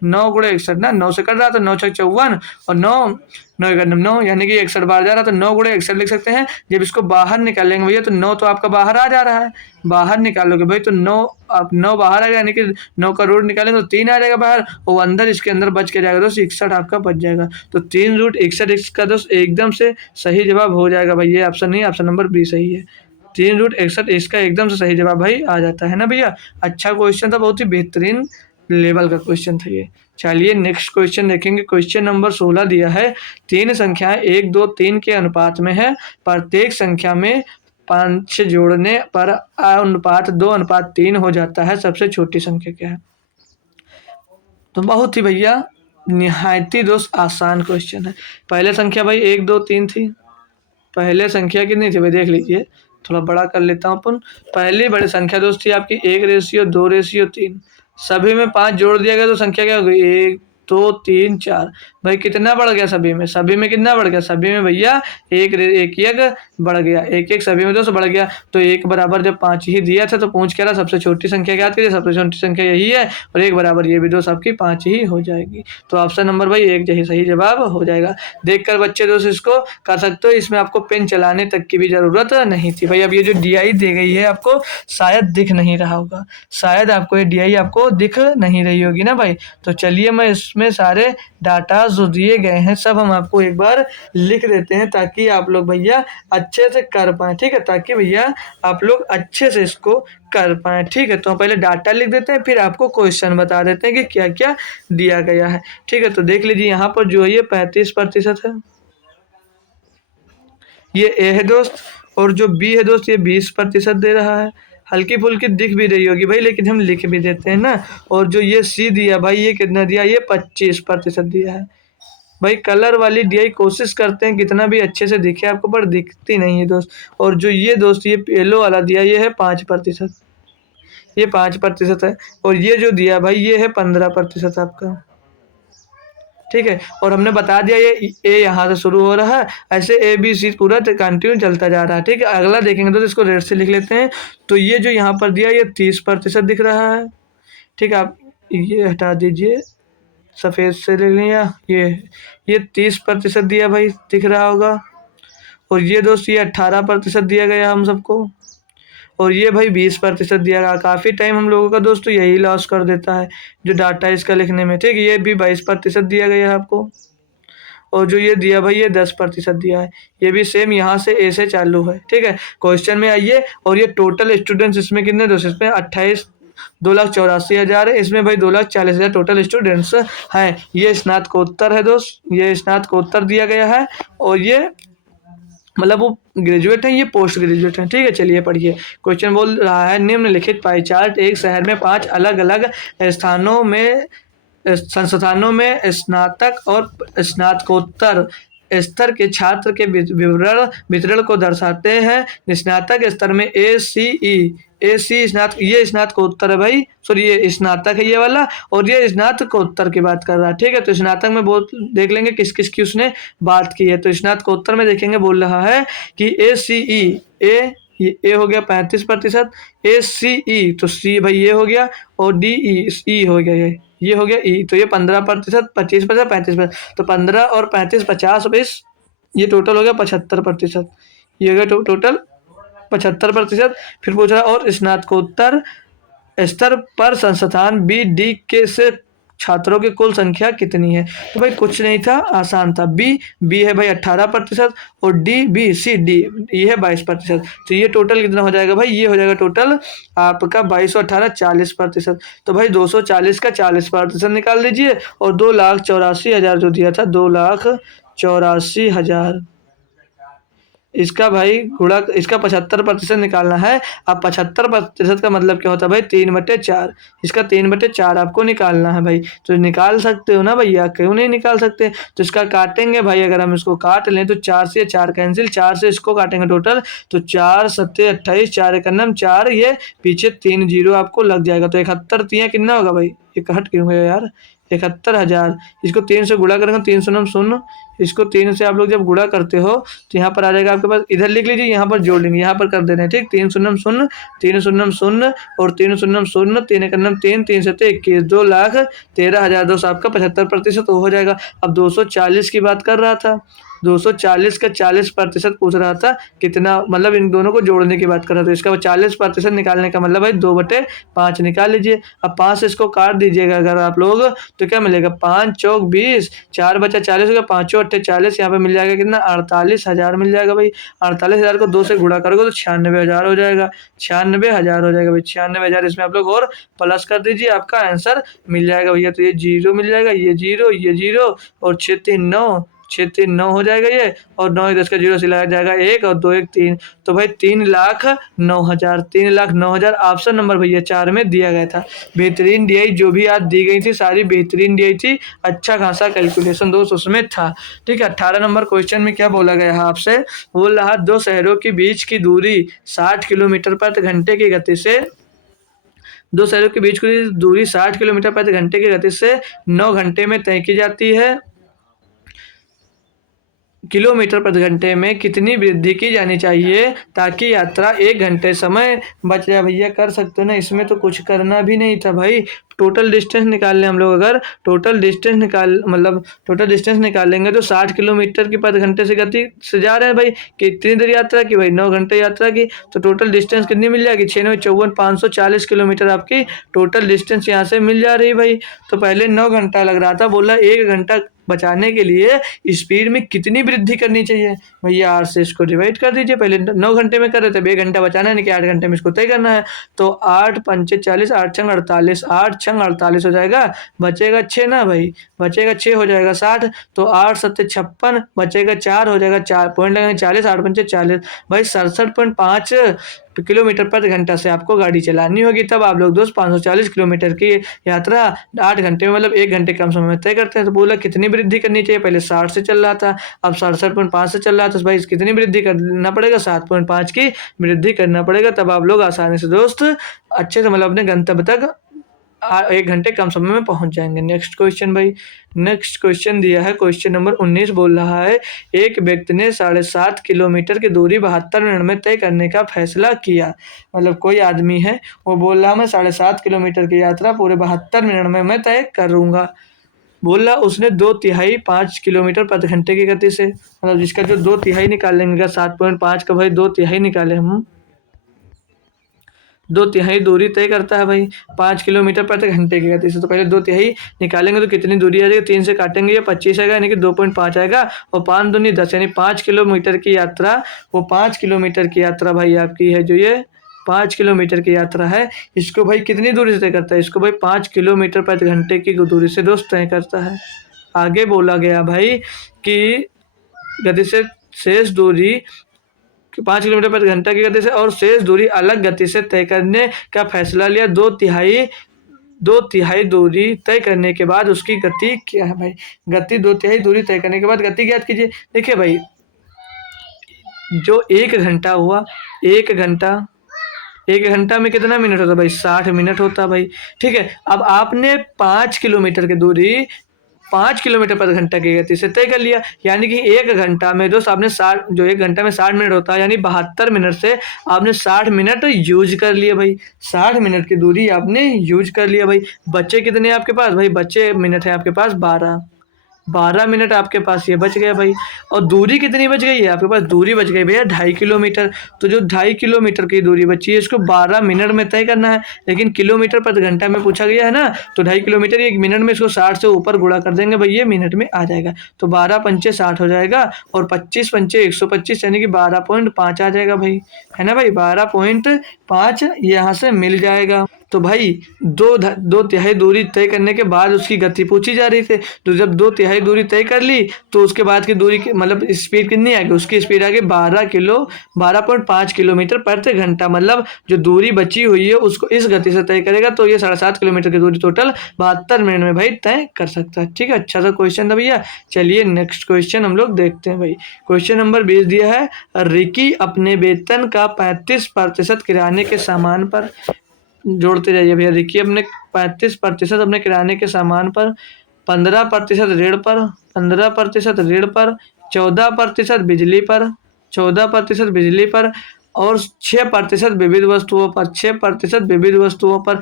9 गुणे 61 ना 9 से कट रहा तो 9 6 54 और 9 9 9 यानी कि 61 बार जा रहा तो 9 गुणे 61 लिख सकते हैं। जब इसको बाहर निकालेंगे भैया तो 9 तो आपका बाहर आ जा रहा है, बाहर निकालोगे भाई तो 9 आप 9 बाहर आ गया यानी कि 9 का रूट निकालेंगे तो 3 आ जाएगा बाहर और अंदर इसके अंदर बच के जाएगा दोस्त 61 आपका बच जाएगा। तो 3 रूट 61 इसका दोस्त एकदम से सही जवाब हो जाएगा भाई। ये ऑप्शन नहीं, ऑप्शन नंबर बी सही है। 3 रूट 61 इसका एकदम से सही जवाब भाई आ जाता है ना भैया। अच्छा क्वेश्चन था, बहुत ही बेहतरीन लेवल का क्वेश्चन था ये। चलिए नेक्स्ट क्वेश्चन देखेंगे। क्वेश्चन नंबर 16 दिया है, तीन संख्याएं 1 2 3 के अनुपात में है, प्रत्येक संख्या में 5 जोड़ने पर अनुपात 2:3 हो जाता है, सबसे छोटी संख्या क्या है। तो बहुत ही भैया निहायती दोस्त आसान क्वेश्चन है। पहले संख्या भाई 1 2 3 थी, पहले संख्या कितनी थी भाई देख लीजिए, थोड़ा बड़ा कर लेता हूँ अपन। पहली बड़ी संख्या दोस्त थी आपकी 1:2:3, सभी में 5 जोड़ दिया गया तो संख्या क्या हो गई 1 2 3 4। भाई कितना बढ़ गया सभी में, सभी में कितना बढ़ गया, सभी में भैया एक एक बढ़ गया, एक एक सभी में दोस्त बढ़ गया। तो एक बराबर जब 5 ही दिया था तो पूछ कह रहा सबसे छोटी संख्या क्या थी, सबसे छोटी संख्या यही है और एक बराबर ये भी दोस्त आपकी 5 ही हो जाएगी। तो ऑप्शन नंबर भाई 1 यही सही जवाब हो जाएगा। देखकर बच्चे दोस्त इसको कर सकते हो, इसमें आपको पेन चलाने तक की भी जरूरत नहीं थी भाई। अब ये जो DI दी गई है आपको शायद दिख नहीं रहा होगा, शायद आपको ये DI आपको दिख नहीं रही होगी ना भाई। तो चलिए मैं इसमें सारे डाटा जो दिए गए हैं सब हम आपको एक बार लिख देते हैं ताकि आप लोग भैया अच्छे से कर पाएँ, ठीक है, ताकि भैया आप लोग अच्छे से इसको कर पाएँ, ठीक है। तो हम पहले डाटा लिख देते हैं फिर आपको क्वेश्चन बता देते हैं कि क्या क्या दिया गया है, ठीक है। तो देख लीजिए यहाँ पर जो है ये 35% है, ये ए है दोस्त, और जो बी है दोस्त ये 20% दे रहा है। हल्की फुल्की दिख भी रही होगी भाई लेकिन हम लिख भी देते हैं ना। और जो ये सी दिया भाई ये कितना दिया, ये 25% दिया है भाई। कलर वाली DI कोशिश करते हैं कितना भी अच्छे से दिखे आपको पर दिखती नहीं है दोस्त। और जो ये दोस्त ये येलो वाला दिया ये है 5%, ये 5% है। और ये जो दिया भाई ये है 15% आपका, ठीक है। और हमने बता दिया ये ए यहाँ से शुरू हो रहा है, ऐसे ABC पूरा कंटिन्यू चलता जा रहा है, ठीक है। अगला देखेंगे तो इसको रेड से लिख लेते हैं। तो ये जो यहाँ पर दिया ये 30% दिख रहा है, ठीक है। आप ये हटा दीजिए, सफ़ेद से ले लिया, ये 30% दिया भाई दिख रहा होगा। और ये दोस्त ये 18% दिया गया हम सबको। और ये भाई 20% दिया गया। काफ़ी टाइम हम लोगों का दोस्तों यही लॉस कर देता है जो डाटा इसका लिखने में, ठीक है। ये भी 22% दिया गया है आपको। और जो ये दिया भाई ये 10% दिया है, ये भी सेम यहाँ से ए से चालू है, ठीक है। क्वेश्चन में आइए। और ये टोटल स्टूडेंट्स इसमें कितने दोस्त, इसमें 28 2,84,000 है, इसमें भाई 2,40,000 टोटल स्टूडेंट्स हैं। ये स्नातकोत्तर है दोस्त, ये स्नातकोत्तर दिया गया है। और ये मतलब वो ग्रेजुएट है, ये पोस्ट ग्रेजुएट है, ठीक है। चलिए पढ़िए, क्वेश्चन बोल रहा है निम्नलिखित पाई चार्ट एक शहर में 5 अलग अलग स्थानों में संस्थानों में स्नातक और स्नातकोत्तर स्तर के छात्र के वितरण को दर्शाते हैं। स्नातक स्तर में AC स्नातक, ये स्नातकोत्तर है भाई, सॉरी ये स्नातक है ये वाला, और ये स्नातकोत्तर की बात कर रहा है, ठीक है। तो स्नातक में बहुत देख लेंगे किस किस की उसने बात की है। तो स्नातकोत्तर में देखेंगे बोल रहा है कि ACE ये ए हो गया 35%, ACE तो C भाई ये हो गया, और DE हो गया ये हो गया E, तो ये 15%, 25%, 35%, तो 15 और 35 50 20, ये टोटल हो गया 75%, ये हो गया टोटल 75%। फिर पूछ रहा है और स्नातकोत्तर स्तर पर संस्थान BD के से छात्रों की कुल संख्या कितनी है। तो भाई कुछ नहीं था, आसान था। बी है भाई 18% और डी ये है 22%। तो ये टोटल कितना हो जाएगा भाई, ये हो जाएगा टोटल आपका 22 और 18 40%। तो भाई 240 का 40% निकाल दीजिए। और 2,84,000 जो दिया था, 2,84,000 इसका भाई गुणा, इसका 75% निकालना है। अब 75% का मतलब क्या होता है भाई, 3/4। इसका 3/4 आपको निकालना है भाई। तो निकाल सकते हो ना भैया, क्यों नहीं निकाल सकते। तो इसका काटेंगे भाई, अगर हम इसको काट लें तो 4 से 4 कैंसिल, 4 से इसको काटेंगे टोटल, तो 4 सत्ते 28, 4 एक अन्नम 4, ये पीछे 3 जीरो आपको लग जाएगा। तो 71 तिया कितना होगा भाई, 61 क्यों गया यार, 71,000। इसको 3 से गुणा करेंगे, 3 शून्य शून्य, इसको 3 से आप लोग जब गुणा करते हो तो यहाँ पर आ जाएगा आपके पास, इधर लिख लीजिए, यहाँ पर जोड़ लेंगे, यहाँ पर कर दे रहे हैं ठीक। 3 शून्य शून्य, 3 शून्य शून्य और 3 शून्य शून्य, 3 एक अन्नम 3, 3 सत्ते 21, 2,13,200 आपका 75% हो जाएगा। अब 240 की बात कर रहा था, 240 का 40% पूछ रहा था कितना, मतलब इन दोनों को जोड़ने की बात कर रहा था। तो इसका 40% निकालने का मतलब भाई 2/5 निकाल लीजिए। अब 5 से इसको काट दीजिएगा अगर आप लोग, तो क्या मिलेगा, 5 चौक 20, 4 बचा 40 होगा, 5 चौक 40, यहाँ पे मिल जाएगा कितना, 48,000 मिल जाएगा भाई। 48,000 को 2 से गुणा करोगे तो 96,000 हो जाएगा, 96,000 हो जाएगा भाई। 96,000 इसमें आप लोग और प्लस कर दीजिए, आपका आंसर मिल जाएगा भैया। तो ये जीरो मिल जाएगा, ये जीरो और 6 3 9, 6 3 9 हो जाएगा ये, और 9 10 का जीरो से लगाया जाएगा 1 और 2 1 3। तो भाई 3,09,000, 3,09,000 ऑप्शन नंबर भैया 4 में दिया गया था। बेहतरीन डीआई जो भी आज दी गई थी सारी बेहतरीन डीआई थी, अच्छा खासा कैलकुलेशन दोस्त उसमें था। ठीक है, 18 नंबर क्वेश्चन में क्या बोला गया है आपसे, बोल रहा 2 शहरों के बीच की दूरी 60 किलोमीटर प्रति घंटे की गति से, 2 शहरों के बीच की दूरी 60 किलोमीटर प्रति घंटे की गति से 9 घंटे में तय की जाती है। किलोमीटर प्रति घंटे में कितनी वृद्धि की जानी चाहिए ताकि यात्रा 1 घंटे समय बच जाए। भैया कर सकते हो ना, इसमें तो कुछ करना भी नहीं था भाई। टोटल डिस्टेंस निकाल लें हम लोग, अगर टोटल डिस्टेंस निकालेंगे तो 60 किलोमीटर की प्रति घंटे से गति से जा रहे हैं भाई। कितनी देर यात्रा की भाई, 9 घंटे यात्रा की। तो टोटल डिस्टेंस कितनी मिल जाएगी, 6 9 54, 540 किलोमीटर आपकी टोटल डिस्टेंस यहाँ से मिल जा रही है भाई। तो पहले 9 घंटा लग रहा था, बोला 1 घंटा बचाने के लिए स्पीड में कितनी वृद्धि करनी चाहिए। भैया 8 से इसको डिवाइड कर दीजिए, पहले 9 घंटे में कर रहे थे, 1 घंटा बचाना है, नहीं कि 8 घंटे में इसको तय करना है। तो 8 पंचे 40, 8 छंग 48, 8 छंग 48 हो जाएगा, बचेगा 6 ना भाई, बचेगा 6 हो जाएगा 60। तो 8 सत्ते 56, बचेगा 4 हो जाएगा, 4 पॉइंट लगेंगे 40, 8 पंचे 40 भाई, 67.5 किलोमीटर प्रति घंटा से आपको गाड़ी चलानी होगी। तब आप लोग दोस्त 540 किलोमीटर की यात्रा 8 घंटे में, मतलब 1 घंटे कम समय में तय करते हैं। तो बोला कितनी वृद्धि करनी चाहिए, पहले 60 से चल रहा था, अब 67.5 से चल रहा था, तो भाई कितनी वृद्धि करना पड़ेगा, 7.5 की वृद्धि करना पड़ेगा। तब आप लोग आसानी से दोस्त अच्छे से मतलब अपने गंतव्य तक 1 घंटे कम समय में पहुंच जाएंगे। नेक्स्ट क्वेश्चन भाई, नेक्स्ट क्वेश्चन दिया है, क्वेश्चन नंबर 19 बोल रहा है, एक व्यक्ति ने 7.5 किलोमीटर की दूरी 72 मिनट में तय करने का फैसला किया। मतलब कोई आदमी है, वो बोल रहा मैं 7.5 किलोमीटर की यात्रा पूरे 72 मिनट में मैं तय करूंगा। बोल रहा उसने 2/3 5 किलोमीटर प्रति घंटे की गति से, मतलब जिसका जो 2/3 निकालेंगे, 7.5 का भाई 2/3 निकाले हम, 2/3 दूरी तय करता है भाई 5 किलोमीटर प्रति घंटे की गति से। तो पहले 2/3 निकालेंगे तो कितनी दूरी आ जाएगी, 3 से काटेंगे ये 25 आएगा, यानी कि 2.5 आएगा, और 5 दूनी 10, यानी 5 किलोमीटर की यात्रा, वो 5 किलोमीटर की यात्रा भाई आपकी है, जो ये 5 किलोमीटर की यात्रा है, इसको भाई कितनी दूरी से तय करता है, इसको भाई 5 किलोमीटर प्रति घंटे की दूरी से दोस्त तय करता है। आगे बोला गया भाई कि गति से शेष दूरी 5 किलोमीटर प्रति घंटा की गति से और शेष दूरी अलग गति से तय करने का फैसला लिया। 2/3 दूरी तय करने के बाद उसकी गति क्या है भाई, गति 2/3 दूरी तय करने के बाद गति ज्ञात कीजिए। देखिए भाई, जो 1 घंटा हुआ, 1 घंटा में कितना मिनट होता भाई, 60 मिनट होता भाई। ठीक है, अब आपने 5 किलोमीटर की दूरी 5 किलोमीटर प्रति घंटा की गति से तय कर लिया, यानी कि 1 घंटा में दोस्त आपने 60, जो 1 घंटा में 60 मिनट होता है, यानी 72 मिनट से आपने 60 मिनट यूज कर लिए भाई, 60 मिनट की दूरी आपने यूज कर लिया भाई। बच्चे कितने आपके पास भाई, बच्चे मिनट है आपके पास 12 मिनट आपके पास ये बच गया भाई। और दूरी कितनी बच गई है आपके पास, दूरी बच गई भैया 2.5 किलोमीटर। तो जो 2.5 किलोमीटर की दूरी बची है इसको 12 मिनट में तय करना है, लेकिन किलोमीटर प्रति घंटा में पूछा गया है ना, तो 2.5 किलोमीटर 1 मिनट में, इसको 60 से ऊपर गुणा कर देंगे भाई, ये मिनट में आ जाएगा। तो 12 पंचे 60 हो जाएगा, और 25 पंचे 125, यानी कि 12.5 आ जाएगा भाई, है ना भाई, 5 यहाँ से मिल जाएगा। तो भाई 2 तिहाई दूरी तय करने के बाद उसकी गति पूछी जा रही थी। तो जब 2 तिहाई दूरी तय कर ली तो उसके बाद की दूरी मतलब स्पीड कितनी आ गई, उसकी स्पीड आ गई 12.5 किलोमीटर प्रति घंटा। मतलब जो दूरी बची हुई है उसको इस गति से तय करेगा तो ये 7.5 किलोमीटर की दूरी टोटल 72 मिनट में भाई तय कर सकता है। ठीक है, अच्छा सा क्वेश्चन था भैया। चलिए नेक्स्ट क्वेश्चन हम लोग देखते हैं भाई। क्वेश्चन नंबर 20 दिया है, रिकी अपने वेतन का 35% किराने के सामान पर, जोड़ते जाइए भैया। रिकी अपने 35% अपने किराने के सामान पर, 15% ऋण पर, 15% ऋण पर, 14% बिजली पर, 14% बिजली पर और 6% विविध वस्तुओं पर, 6% विविध वस्तुओं पर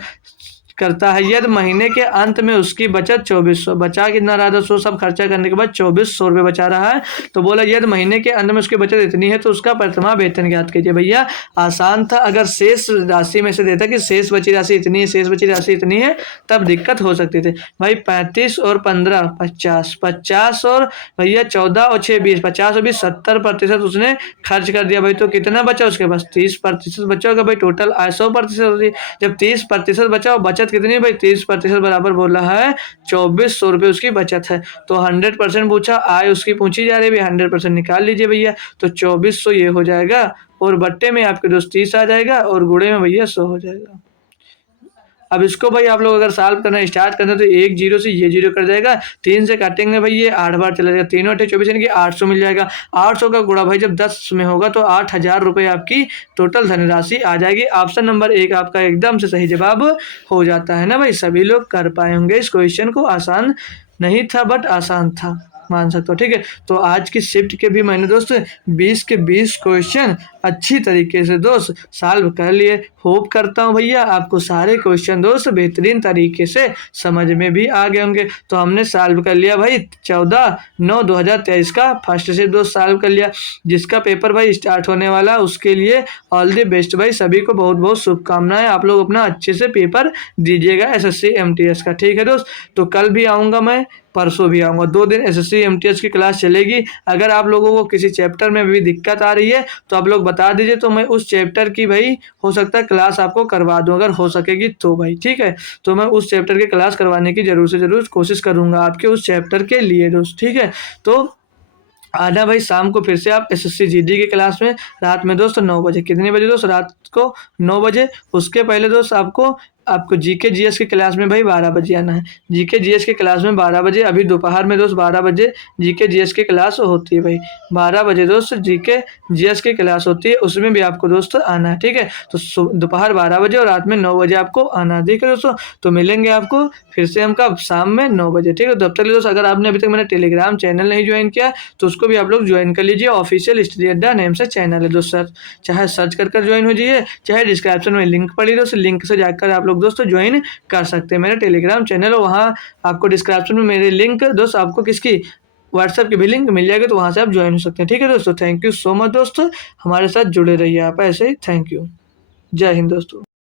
करता है। यदि महीने के अंत में उसकी बचत 2400, बचा कितना रहा दोस्तों, सब खर्चा करने के बाद 2400 रुपये बचा रहा है। तो बोला यदि महीने के अंत में उसकी बचत इतनी है तो उसका प्रथमा वेतन ज्ञात कीजिए। भैया आसान था, अगर शेष राशि में से देता कि शेष बची राशि इतनी है, शेष बची राशि इतनी है, तब दिक्कत हो सकती थी। भाई 35 और 15 50, 50 और भैया 14 और 6 20, 50 और 20 70% उसने खर्च कर दिया भाई। तो कितना बचा उसके पास, 30% बचा होगा भाई। टोटल आय 100% होती है। जब 30% बचा और बचत कितनी है भाई, 30% बराबर बोल रहा है 2400 रुपये उसकी बचत है। तो 100% पूछा, आय उसकी पूछी जा रही है, 100% निकाल लीजिए भैया। तो 2400 ये हो जाएगा और बट्टे में आपके दोस्त 30 आ जाएगा और गुणे में भैया 100 हो जाएगा। अब इसको भाई आप लोग अगर सॉल्व करना स्टार्ट करना तो 1 0 से ये 0 कर जाएगा, 3 से काटेंगे भाई ये 8 बार चला जाएगा, 3 8 24 यानी कि 800 मिल जाएगा। 800 का गुणा भाई जब 10 में होगा तो 8000 रुपये आपकी टोटल धनराशि आ जाएगी। ऑप्शन नंबर 1 आपका एकदम से सही जवाब हो जाता है ना भाई। सभी लोग कर पाए होंगे इस क्वेश्चन को, आसान नहीं था बट आसान था, मान सकते हो। ठीक है, तो आज की शिफ्ट के भी मैंने दोस्त 20 के 20 क्वेश्चन अच्छी तरीके से दोस्त सॉल्व कर लिए। होप करता हूँ भैया आपको सारे क्वेश्चन दोस्त बेहतरीन तरीके से समझ में भी आ गए होंगे। तो हमने सॉल्व कर लिया भाई 14/9/2023 का फर्स्ट शिफ्ट दोस्त सॉल्व कर लिया। जिसका पेपर भाई स्टार्ट होने वाला उसके लिए ऑल द बेस्ट भाई, सभी को बहुत बहुत शुभकामनाएं। आप लोग अपना अच्छे से पेपर दीजिएगा SSC MTS का। ठीक है दोस्त, तो कल भी आऊँगा मैं, परसों भी आऊँगा, 2 दिन SSC MTS की क्लास चलेगी। अगर आप लोगों को किसी चैप्टर में भी दिक्कत आ रही है तो आप लोग बता दीजिए, तो मैं उस चैप्टर की भाई हो सकता है क्लास आपको करवा दूं अगर हो सकेगी तो भाई। ठीक है, तो मैं उस चैप्टर की क्लास करवाने की जरूर से जरूर कोशिश करूंगा आपके उस चैप्टर के लिए दोस्त। ठीक है, तो आना भाई शाम को फिर से आप SSC GD की क्लास में, रात में दोस्त 9 बजे। कितने बजे दोस्त, रात को 9 बजे। उसके पहले दोस्त आपको GK GS की क्लास में भाई 12 बजे आना है। GK GS की क्लास में 12 बजे, अभी दोपहर में दोस्त 12 बजे GK GS की क्लास होती है भाई। 12 बजे दोस्त GK GS की क्लास होती है, उसमें भी आपको दोस्त आना है। ठीक है, तो दोपहर 12 बजे और रात में 9 बजे आपको आना है। ठीक है दोस्तों, तो मिलेंगे आपको फिर से हम कब, शाम में 9 बजे। ठीक है, तब तक दोस्त अगर आपने अभी तक मेरा टेलीग्राम चैनल नहीं ज्वाइन किया तो उसको भी आप लोग ज्वाइन कर लीजिए। ऑफिशियल स्टडी अड्डा नेम से चैनल है दोस्त, चाहे सर्च कर ज्वाइन हो जाइए, चाहे डिस्क्रिप्शन में लिंक पड़ी दोस्त, लिंक से जाकर आप लोग दोस्तों ज्वाइन कर सकते हैं। मेरा टेलीग्राम चैनल है, वहाँ आपको डिस्क्रिप्शन में मेरे लिंक दोस्त, आपको किसकी, व्हाट्सएप की भी लिंक मिल जाएगी, तो वहाँ से आप ज्वाइन हो सकते हैं। ठीक है दोस्तों, थैंक यू सो मच दोस्तों, हमारे साथ जुड़े रहिए आप ऐसे ही। थैंक यू, जय हिंद दोस्तों।